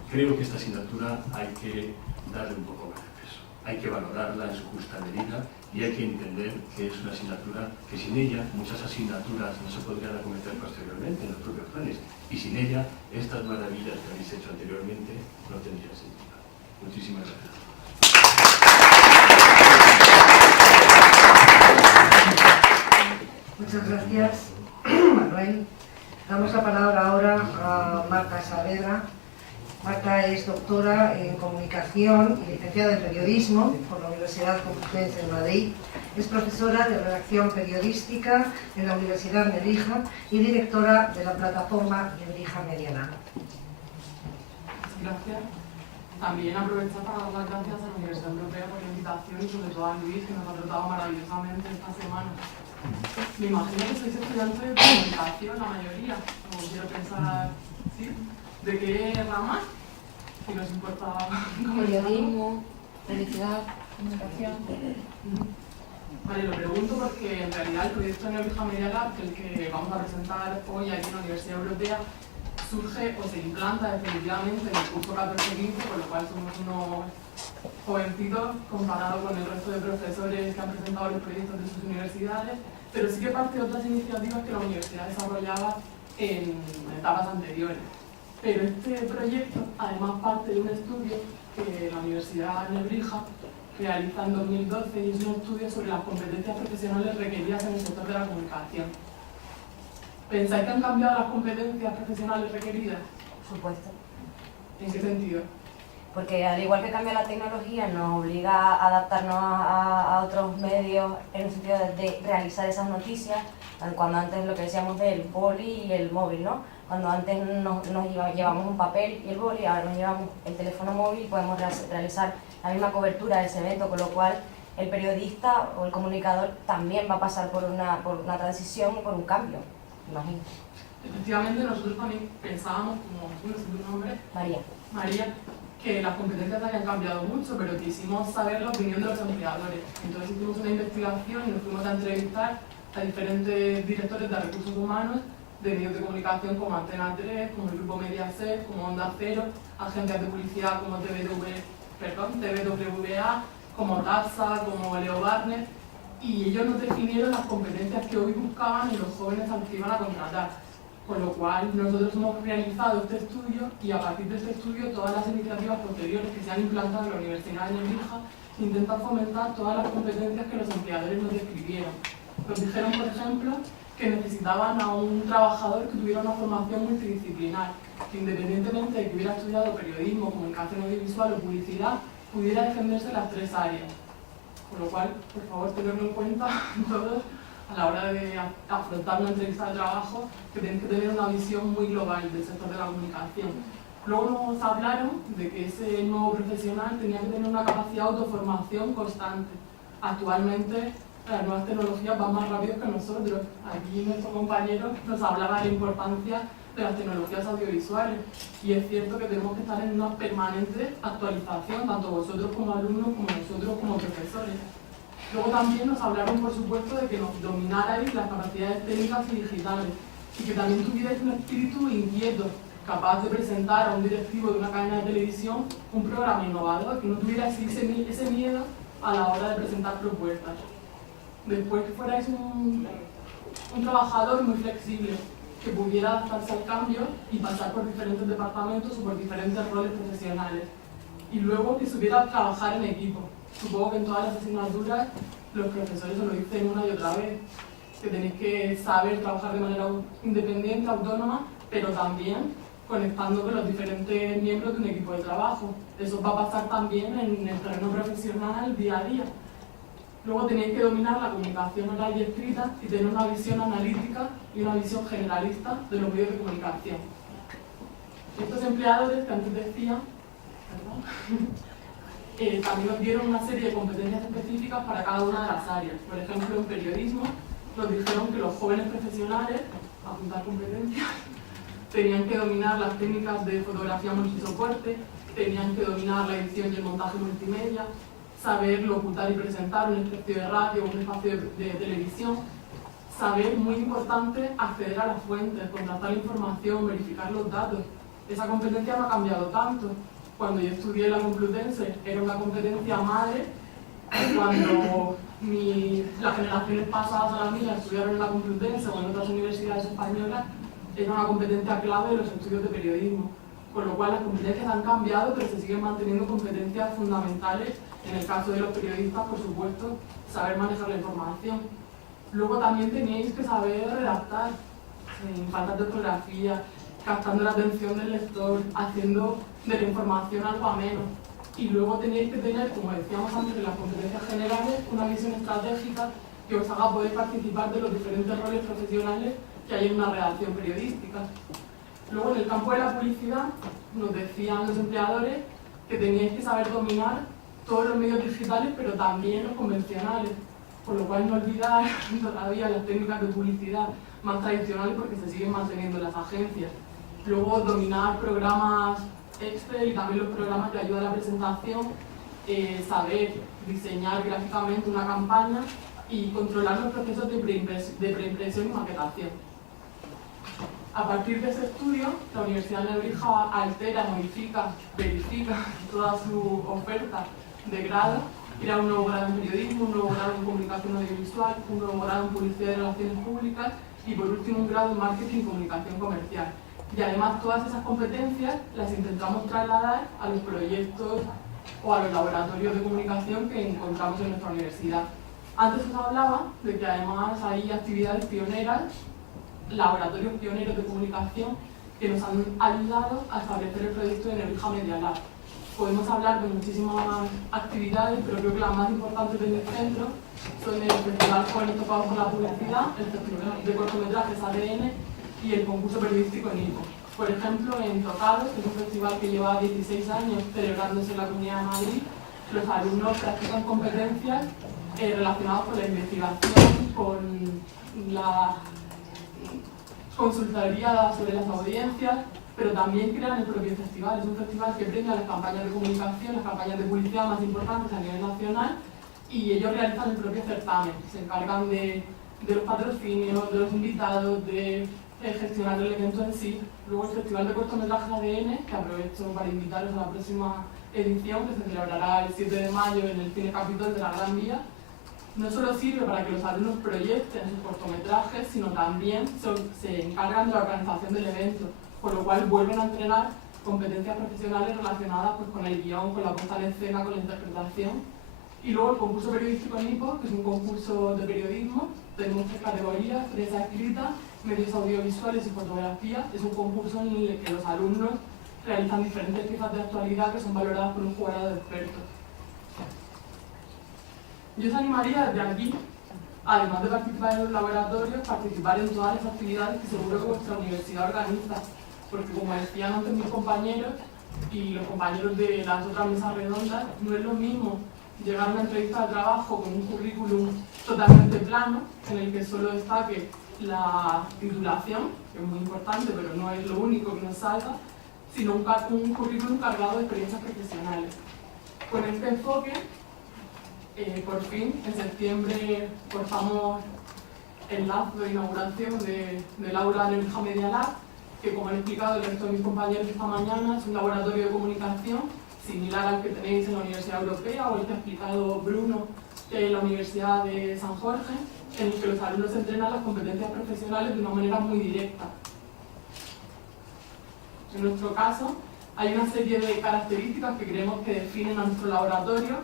Creo que esta asignatura hay que darle un poco más de peso. Hay que valorarla en su justa medida y hay que entender que es una asignatura que sin ella muchas asignaturas no se podrían acometer posteriormente en los propios planes y sin ella estas maravillas que habéis hecho anteriormente no tendrían sentido. Muchísimas gracias. Muchas gracias, Manuel. Damos la palabra ahora a Marta Saavedra. Marta es doctora en Comunicación y licenciada en Periodismo por la Universidad Complutense de Madrid. Es profesora de Redacción Periodística en la Universidad Nebrija y directora de la plataforma Nebrija Media Lab. Gracias. También aprovechar para dar las gracias a la Universidad Europea por la invitación y sobre todo a Luis, que nos ha tratado maravillosamente esta semana. Me imagino que sois estudiantes de comunicación, la mayoría, o quiero pensar, ¿sí? ¿De qué rama? Si nos importa... Periodismo, publicidad, comunicación. Vale, lo pregunto porque en realidad el proyecto Nebrija Media Lab, el que vamos a presentar hoy aquí en la Universidad Europea, surge o se implanta definitivamente en el curso 14-15, con lo cual somos unos jovencitos comparado con el resto de profesores que han presentado los proyectos de sus universidades, pero sí que parte de otras iniciativas que la universidad desarrollaba en etapas anteriores. Pero este proyecto, además, parte de un estudio que la Universidad Nebrija realiza en 2012 y es un estudio sobre las competencias profesionales requeridas en el sector de la comunicación. ¿Pensáis que han cambiado las competencias profesionales requeridas? Por supuesto. ¿En qué sentido? porque al igual que cambia la tecnología, nos obliga a adaptarnos a otros medios en el sentido de realizar esas noticias, cuando antes lo que decíamos del boli y el móvil, ¿no? Cuando antes llevamos un papel y el boli, ahora nos llevamos el teléfono móvil y podemos realizar la misma cobertura de ese evento, con lo cual el periodista o el comunicador también va a pasar por una transición y por un cambio, imagino. Efectivamente, nosotros también pensábamos, como no sé tu nombre, María, que las competencias habían cambiado mucho, pero quisimos saber la opinión de los empleadores. Entonces hicimos una investigación y nos fuimos a entrevistar a diferentes directores de recursos humanos de medios de comunicación como Antena 3, como el Grupo Mediaset, como Onda Cero, agencias de publicidad como TVWA, como TAPSA, como Leo Barnet, y ellos nos definieron las competencias que hoy buscaban en los jóvenes a los que iban a contratar. Con lo cual, nosotros hemos realizado este estudio y a partir de este estudio todas las iniciativas posteriores que se han implantado en la Universidad de Nebrija intentan fomentar todas las competencias que los empleadores nos describieron. Nos dijeron, por ejemplo, que necesitaban a un trabajador que tuviera una formación multidisciplinar, que independientemente de que hubiera estudiado periodismo, comunicación audiovisual o publicidad, pudiera defenderse en las tres áreas. Con lo cual, por favor, tenerlo en cuenta todos a la hora de afrontar una entrevista de trabajo, que tienen que tener una visión muy global del sector de la comunicación. Luego nos hablaron de que ese nuevo profesional tenía que tener una capacidad de autoformación constante. Actualmente las nuevas tecnologías van más rápido que nosotros. Aquí nuestro compañero nos hablaba de la importancia de las tecnologías audiovisuales y es cierto que tenemos que estar en una permanente actualización, tanto vosotros como alumnos como nosotros como profesores. Luego también nos hablaron, por supuesto, de que nos dominarais las capacidades técnicas y digitales y que también tuvierais un espíritu inquieto, capaz de presentar a un directivo de una cadena de televisión un programa innovador, que no tuvierais ese miedo a la hora de presentar propuestas. Después que fuerais un trabajador muy flexible, que pudiera adaptarse al cambio y pasar por diferentes departamentos o por diferentes roles profesionales. Y luego que supiera trabajar en equipo. Supongo que en todas las asignaturas los profesores os lo dicen una y otra vez, que tenéis que saber trabajar de manera independiente, autónoma, pero también conectando con los diferentes miembros de un equipo de trabajo. Eso va a pasar también en el terreno profesional día a día. Luego tenéis que dominar la comunicación oral y escrita y tener una visión analítica y una visión generalista de los medios de comunicación. Estos empleadores que antes decía, también nos dieron una serie de competencias específicas para cada una de las áreas. Por ejemplo, en periodismo nos dijeron que los jóvenes profesionales, apuntar competencias, tenían que dominar las técnicas de fotografía multisoporte, tenían que dominar la edición y el montaje multimedia, saber locutar y presentar un espacio de radio o un espacio de televisión, saber, muy importante, acceder a las fuentes, contrastar la información, verificar los datos. Esa competencia no ha cambiado tanto. Cuando yo estudié en la Complutense era una competencia madre, cuando las generaciones pasadas a la mía estudiaron en la Complutense o en otras universidades españolas, era una competencia clave de los estudios de periodismo. Con lo cual las competencias han cambiado, pero se siguen manteniendo competencias fundamentales. En el caso de los periodistas, por supuesto, saber manejar la información. Luego también tenéis que saber redactar, sin faltas de ortografía, captando la atención del lector, haciendo de la información algo ameno. Y luego tenéis que tener, como decíamos antes, en las competencias generales, una visión estratégica que os haga poder participar de los diferentes roles profesionales que hay en una redacción periodística. Luego, en el campo de la publicidad, nos decían los empleadores que teníais que saber dominar todos los medios digitales, pero también los convencionales, por lo cual no olvidar todavía las técnicas de publicidad más tradicionales porque se siguen manteniendo en las agencias. Luego dominar programas Excel y también los programas de ayuda a la presentación, saber diseñar gráficamente una campaña y controlar los procesos de preimpresión y maquetación. A partir de ese estudio, la Universidad de Nebrija altera, modifica, verifica toda su oferta de grado, crea un nuevo grado en periodismo, un nuevo grado en comunicación audiovisual, un nuevo grado en publicidad y relaciones públicas y por último un grado en marketing y comunicación comercial. Y además todas esas competencias las intentamos trasladar a los proyectos o a los laboratorios de comunicación que encontramos en nuestra universidad. Antes os hablaba de que además hay actividades pioneras, laboratorios pioneros de comunicación que nos han ayudado a establecer el proyecto de Nebrija Media Lab. podemos hablar de muchísimas actividades, pero creo que las más importantes de mi centro son el Festival Jóvenes Topados por la Publicidad, el Festival de Cortometrajes ADN y el concurso periodístico en IPO. Por ejemplo, en Tocados, que es un festival que lleva 16 años celebrándose en la Comunidad de Madrid, los alumnos practican competencias relacionadas con la investigación, con la consultoría sobre las audiencias, pero también crean el propio festival. Es un festival que premia las campañas de comunicación, las campañas de publicidad más importantes a nivel nacional, y ellos realizan el propio certamen. Se encargan de los patrocinios, de los invitados, de gestionar el evento en sí. Luego el Festival de Cortometrajes ADN, que aprovecho para invitaros a la próxima edición, que se celebrará el 7 de mayo en el Cine Capitol de la Gran Vía, no solo sirve para que los alumnos proyecten sus cortometrajes, sino también se encargan de la organización del evento, con lo cual vuelven a entrenar competencias profesionales relacionadas pues, con el guión, con la puesta en escena, con la interpretación. Y luego el concurso periodístico en IPO, que es un concurso de periodismo. Tenemos 3 categorías: prensa escrita, medios audiovisuales y fotografía. Es un concurso en el que los alumnos realizan diferentes piezas de actualidad que son valoradas por un jurado de expertos. Yo os animaría desde aquí, además de participar en los laboratorios, participar en todas las actividades que seguro que vuestra universidad organiza, porque como decían antes mis compañeros y los compañeros de las otras mesas redondas, no es lo mismo llegar a una entrevista de trabajo con un currículum totalmente plano, en el que solo destaque la titulación, que es muy importante, pero no es lo único que nos salga, sino un currículum cargado de experiencias profesionales. Con este enfoque, por fin, en septiembre forzamos el lazo de inauguración del aula de Nebrija Media Lab, que, como han explicado el resto de mis compañeros esta mañana, es un laboratorio de comunicación similar al que tenéis en la Universidad Europea o el que ha explicado Bruno en la Universidad de San Jorge, en el que los alumnos entrenan las competencias profesionales de una manera muy directa. En nuestro caso, hay una serie de características que creemos que definen a nuestro laboratorio.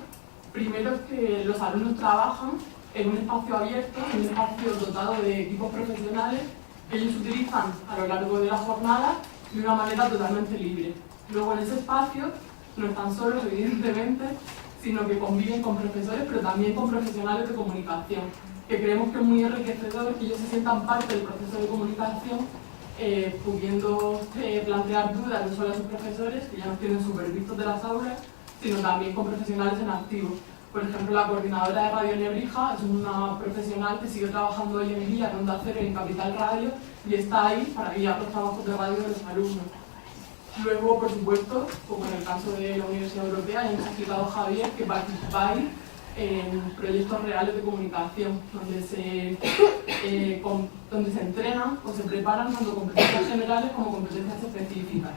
Primero es que los alumnos trabajan en un espacio abierto, en un espacio dotado de equipos profesionales que ellos utilizan a lo largo de la jornada de una manera totalmente libre. Luego, en ese espacio no están solos, evidentemente, sino que conviven con profesores, pero también con profesionales de comunicación, que creemos que es muy enriquecedor que ellos se sientan parte del proceso de comunicación, pudiendo plantear dudas no solo a sus profesores, que ya nos tienen supervistos de las aulas, sino también con profesionales en activo. Por ejemplo, la coordinadora de Radio Nebrija es una profesional que sigue trabajando hoy en día en Onda Cero y en Capital Radio, y está ahí para guiar los trabajos de radio de los alumnos. Luego, por supuesto, como en el caso de la Universidad Europea, ya nos ha explicado Javier, que participáis en proyectos reales de comunicación, donde se entrenan o se preparan tanto competencias generales como competencias específicas.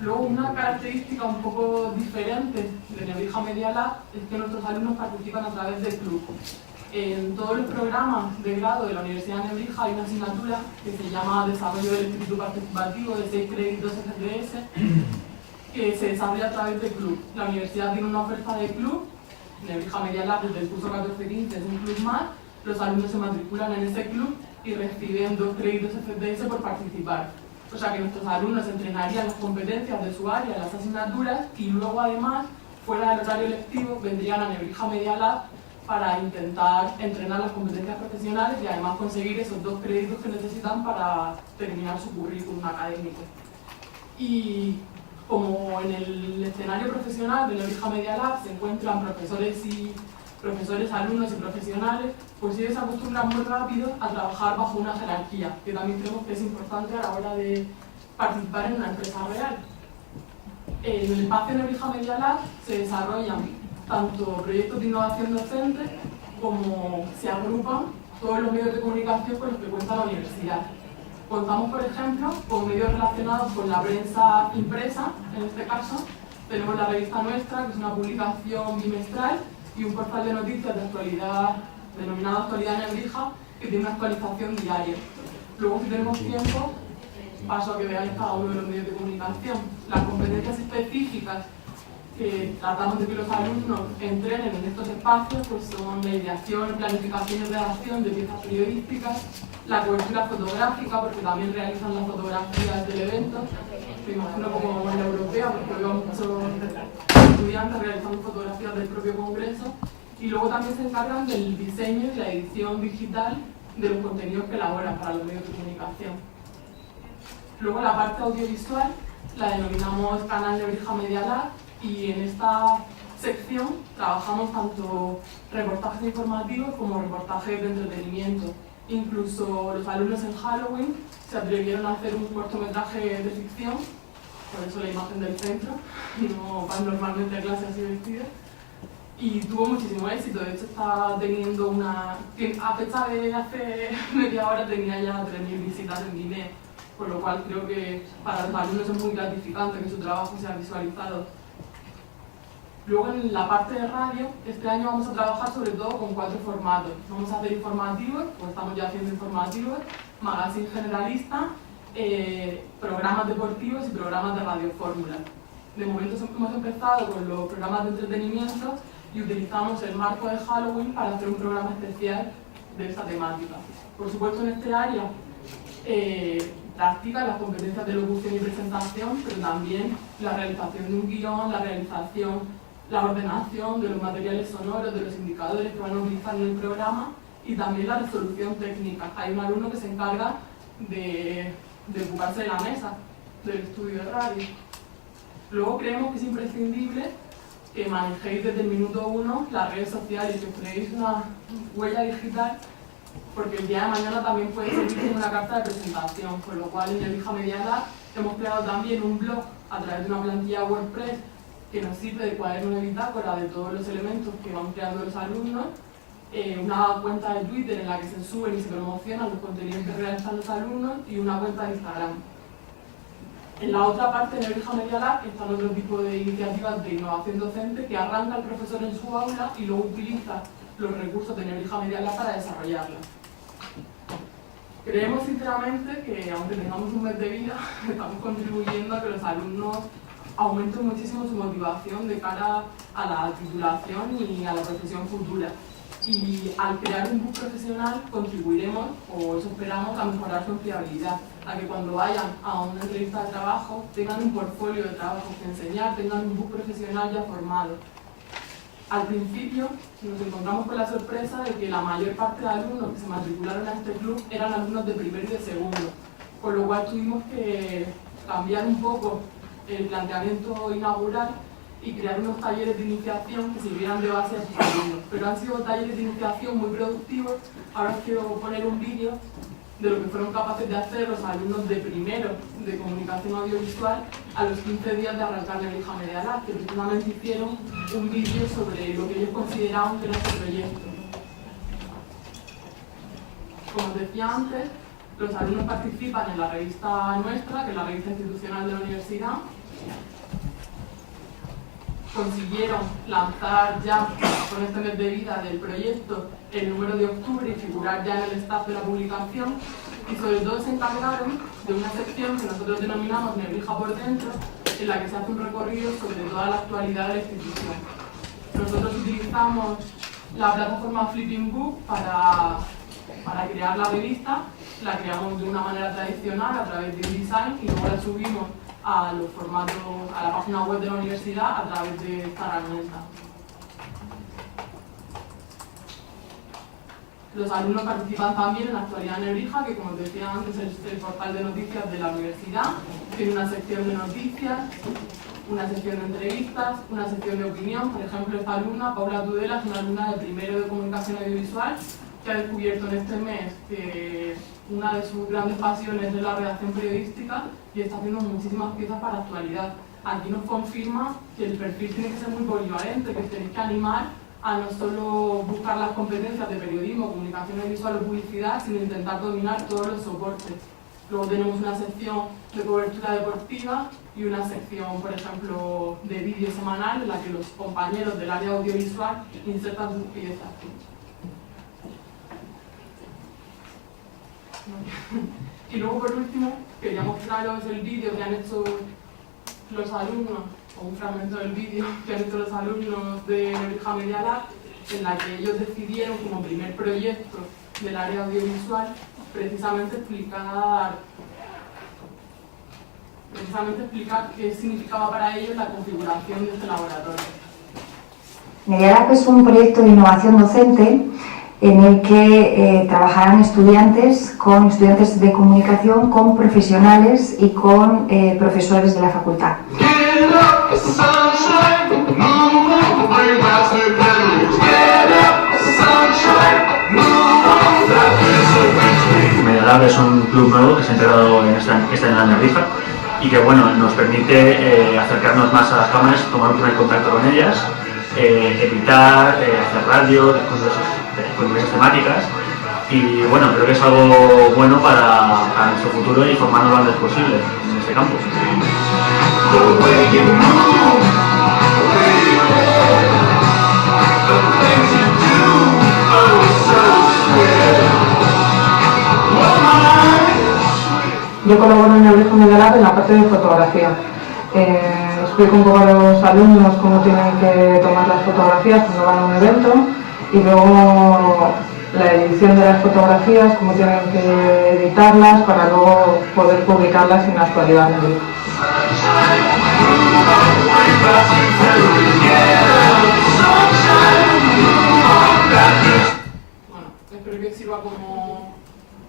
Luego, una característica un poco diferente de Nebrija Media Lab es que nuestros alumnos participan a través de club. En todos los programas de grado de la Universidad de Nebrija hay una asignatura que se llama Desarrollo del Espíritu Participativo, de 6 créditos FDS, que se desarrolla a través de club. La universidad tiene una oferta de club, Nebrija Media Lab desde el curso 14-15 es un club más, los alumnos se matriculan en ese club y reciben 2 créditos FDS por participar. O sea que nuestros alumnos entrenarían las competencias de su área, las asignaturas, y luego además, fuera del horario lectivo, vendrían a Nebrija Media Lab para intentar entrenar las competencias profesionales y además conseguir esos 2 créditos que necesitan para terminar su currículum académico. Y como en el escenario profesional de Nebrija Media Lab se encuentran profesores, alumnos y profesionales, pues ellos se acostumbran muy rápido a trabajar bajo una jerarquía, que también creemos que es importante a la hora de participar en una empresa real. En el espacio Nebrija Media Lab se desarrollan tanto proyectos de innovación docente como se agrupan todos los medios de comunicación con los que cuenta la universidad. Contamos, por ejemplo, con medios relacionados con la prensa impresa, en este caso. Tenemos la revista Nuestra, que es una publicación bimestral, y un portal de noticias de actualidad, denominado Actualidad Nebrija, que tiene una actualización diaria. Luego, si tenemos tiempo, paso a que veáis cada uno de los medios de comunicación. Las competencias específicas que tratamos de que los alumnos entrenen en estos espacios, pues son la ideación, planificación y redacción de piezas periodísticas, la cobertura fotográfica, porque también realizan las fotografías del evento, me imagino como en la europea, porque veo muchos estudiantes realizando fotografías del propio congreso, y luego también se encargan del diseño y la edición digital de los contenidos que elaboran para los medios de comunicación. Luego la parte audiovisual la denominamos Canal Nebrija Media Lab, y en esta sección trabajamos tanto reportajes informativos como reportajes de entretenimiento. Incluso los alumnos en Halloween se atrevieron a hacer un cortometraje de ficción, por eso la imagen del centro, no van normalmente a clase así vestidos, y tuvo muchísimo éxito. De hecho está teniendo una... a fecha de hace media hora tenía ya 3.000 visitas en Vimeo, por lo cual creo que para los alumnos es muy gratificante que su trabajo sea visualizado. Luego en la parte de radio, este año vamos a trabajar sobre todo con 4 formatos. Vamos a hacer informativos, pues estamos ya haciendo informativos, magazine generalista, programas deportivos y programas de radiofórmula. De momento hemos empezado con los programas de entretenimiento y utilizamos el marco de Halloween para hacer un programa especial de esta temática. Por supuesto en este área practican las competencias de locución y presentación, pero también la realización de un guión, la ordenación de los materiales sonoros, de los indicadores que van a utilizar en el programa y también la resolución técnica. Hay un alumno que se encarga de ocuparse de la mesa del estudio de radio. Luego creemos que es imprescindible que manejéis desde el minuto 1 las redes sociales y que os creéis una huella digital, porque el día de mañana también puede servir como una carta de presentación, con lo cual en Nebrija Media Lab hemos creado también un blog a través de una plantilla WordPress que nos sirve de cuaderno de bitácora de todos los elementos que van creando los alumnos, una cuenta de Twitter en la que se suben y se promocionan los contenidos que realizan los alumnos y una cuenta de Instagram. En la otra parte de Nebrija Media Lab están otro tipo de iniciativas de innovación docente que arranca el profesor en su aula y luego utiliza los recursos de Nebrija Media Lab para desarrollarlas. Creemos sinceramente que, aunque tengamos un mes de vida, estamos contribuyendo a que los alumnos aumenten muchísimo su motivación de cara a la titulación y a la profesión futura. Y al crear un book profesional contribuiremos, o eso esperamos, a mejorar su empleabilidad, a que cuando vayan a una entrevista de trabajo tengan un portfolio de trabajo que enseñar, tengan un book profesional ya formado. Al principio nos encontramos con la sorpresa de que la mayor parte de alumnos que se matricularon a este club eran alumnos de primero y de segundo, con lo cual tuvimos que cambiar un poco el planteamiento inaugural y crear unos talleres de iniciación que sirvieran de base a sus alumnos. Pero han sido talleres de iniciación muy productivos. Ahora os quiero poner un vídeo de lo que fueron capaces de hacer los alumnos de primero de comunicación audiovisual a los 15 días de arrancar Nebrija Media Lab, que precisamente hicieron un vídeo sobre lo que ellos consideraban que era este proyecto. Como os decía antes, los alumnos participan en la revista nuestra, que es la revista institucional de la universidad. Consiguieron lanzar ya, con este mes de vida del proyecto, el número de octubre y figurar ya en el staff de la publicación, y sobre todo se encargaron de una sección que nosotros denominamos Nebrija por dentro, en la que se hace un recorrido sobre toda la actualidad de la institución. Nosotros utilizamos la plataforma Flipping Book para crear la revista. La creamos de una manera tradicional a través de InDesign y luego la subimos a los formatos, a la página web de la universidad a través de esta herramienta. Los alumnos participan también en Actualidad Nebrija, que como os decía antes es el portal de noticias de la universidad. Tiene una sección de noticias, una sección de entrevistas, una sección de opinión. Por ejemplo, esta alumna, Paula Tudela, es una alumna de primero de comunicación audiovisual que ha descubierto en este mes que una de sus grandes pasiones es la redacción periodística y está haciendo muchísimas piezas para actualidad. Aquí nos confirma que el perfil tiene que ser muy polivalente, que tenéis que animar a no solo buscar las competencias de periodismo, comunicación audiovisual o publicidad, sino intentar dominar todos los soportes. Luego tenemos una sección de cobertura deportiva y una sección, por ejemplo, de vídeo semanal en la que los compañeros del área audiovisual insertan sus piezas. Y luego, por último, quería mostraros el vídeo que han hecho los alumnos o un fragmento del vídeo que han hecho los alumnos de Nebrija Media Lab, en la que ellos decidieron como primer proyecto del área audiovisual precisamente explicar qué significaba para ellos la configuración de este laboratorio. Media Lab es un proyecto de innovación docente en el que trabajarán estudiantes de comunicación con profesionales y con profesores de la facultad. Media Lab es un club nuevo que se ha integrado en esta Nebrija y que bueno, nos permite acercarnos más a las cámaras, tomar un primer contacto con ellas, editar, hacer radio, con diversas temáticas y bueno, creo que es algo bueno para nuestro futuro y formarnos lo antes posible en este campo. Yo colaboro en Nebrija Media Lab en la parte de fotografía. Explico un poco a los alumnos cómo tienen que tomar las fotografías cuando van a un evento y luego la edición de las fotografías, cómo tienen que editarlas para luego poder publicarlas en la actualidad. Bueno, espero que sirva como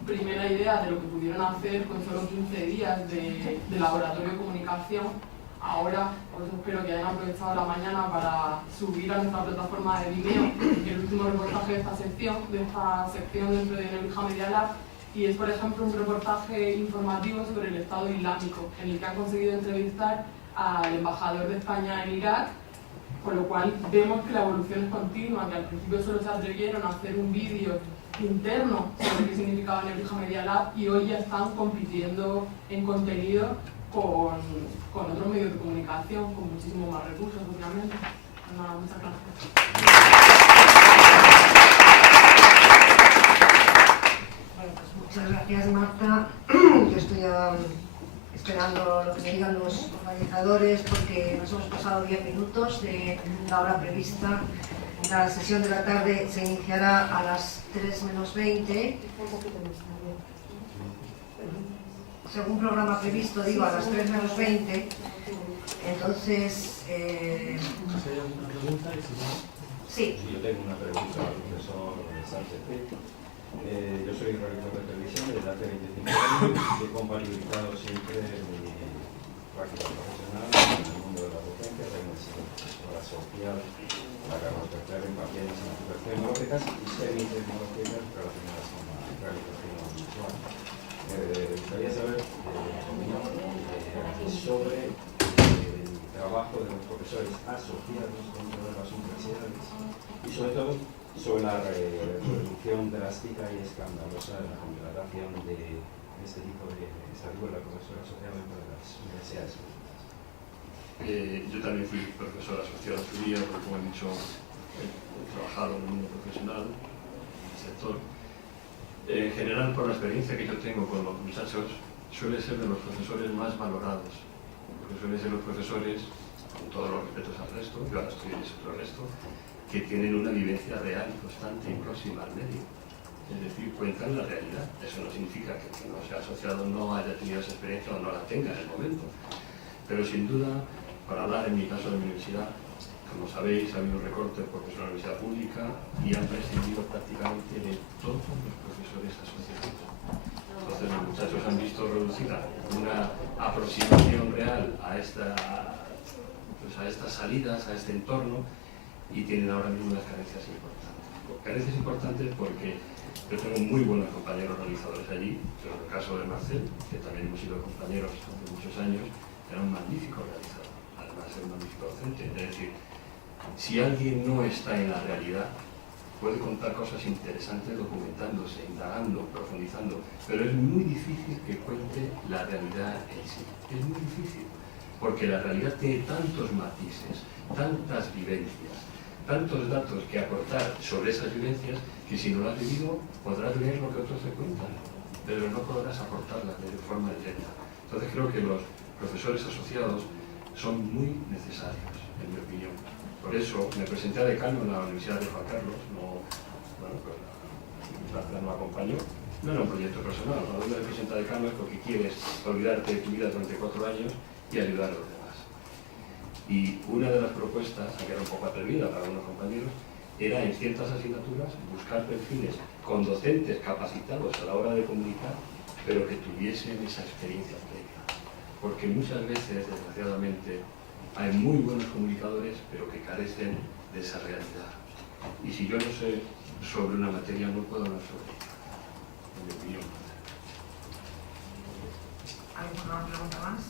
primera idea de lo que pudieron hacer con solo 15 días de laboratorio de comunicación. Ahora, pues espero que hayan aprovechado la mañana para subir a nuestra plataforma de Vimeo el último reportaje de esta sección dentro de Nebrija Media Lab, y es, por ejemplo, un reportaje informativo sobre el Estado Islámico, en el que han conseguido entrevistar al embajador de España en Irak, con lo cual vemos que la evolución es continua, que al principio solo se atrevieron a hacer un vídeo interno sobre qué significaba Nebrija Media Lab y hoy ya están compitiendo en contenido con otros medios de comunicación, con muchísimos más recursos, obviamente. Nada, muchas gracias. Bueno, pues muchas gracias, Marta. Yo estoy esperando lo que me digan los organizadores porque nos hemos pasado 10 minutos de la hora prevista. La sesión de la tarde se iniciará a las 3 menos 20. Según programa previsto, digo, a las 3 menos 20. Entonces, sí. Yo tengo una pregunta al profesor Sánchez. Yo soy realizador de televisión desde hace 25 años y he compatibilizado siempre mi práctica profesional en el mundo de la docencia, tengo sido profesora social, la Carlos III en papel y asignaturas tecnológicas y semi-tecnológicas relacionadas con la realización audiovisual. Me gustaría saber tu opinión sobre el trabajo de los profesores asociados dentro de las universidades y sobre todo sobre la reducción drástica y escandalosa de la contratación de este tipo de estatuto de profesor asociado dentro de las universidades. Yo también fui profesor asociado en su día, porque como he dicho, he trabajado en el mundo profesional, en el sector. En general, por la experiencia que yo tengo con los muchachos, suele ser de los profesores más valorados, porque suelen ser los profesores, con todos los respetos al resto, yo ahora estoy en ese otro resto, que tienen una vivencia real, constante y próxima al medio. Es decir, cuentan la realidad. Eso no significa que quien no sea asociado no haya tenido esa experiencia o no la tenga en el momento. Pero sin duda, para hablar en mi caso de mi universidad, como sabéis, ha habido un recorte porque es una universidad pública y han prescindido prácticamente de todos los profesores asociados. Entonces los muchachos han visto reducida una aproximación real a estas salidas, a este entorno, y tienen ahora mismo unas carencias importantes. Carencias importantes porque yo tengo muy buenos compañeros realizadores allí, pero en el caso de Marcel, que también hemos sido compañeros hace muchos años, era un magnífico realizador, además de un magnífico docente. Es decir, si alguien no está en la realidad, puede contar cosas interesantes documentándose, indagando, profundizando, pero es muy difícil que cuente la realidad en sí. Es muy difícil, porque la realidad tiene tantos matices, tantas vivencias, tantos datos que aportar sobre esas vivencias, que si no lo has vivido podrás leer lo que otros te cuentan, pero no podrás aportarlas de forma directa. Entonces creo que los profesores asociados son muy necesarios, en mi opinión. Por eso me presenté a decano en la Universidad de Juan Carlos, bueno, pues la plaza no acompañó, no era un proyecto personal, cuando me presenté a decano es porque quieres olvidarte de tu vida durante 4 años y ayudar a los demás. Y una de las propuestas, que era un poco atrevida para algunos compañeros, era en ciertas asignaturas buscar perfiles con docentes capacitados a la hora de comunicar, pero que tuviesen esa experiencia previa. Porque muchas veces, desgraciadamente, hay muy buenos comunicadores, pero que carecen de esa realidad. Y si yo no sé sobre una materia, no puedo hablar sobre ella, en mi opinión. ¿Alguna pregunta más?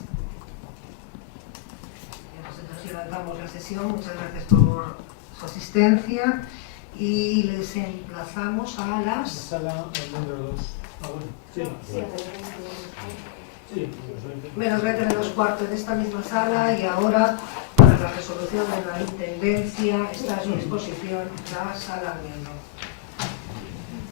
Nosotros levantamos la sesión. Muchas gracias por su asistencia y les emplazamos a las... Sala número 2. Ah, bueno. Sí. Sí. Menos 20 menos cuarto en esta misma sala, y ahora, para la resolución de la intendencia, está a su disposición la sala Miembro.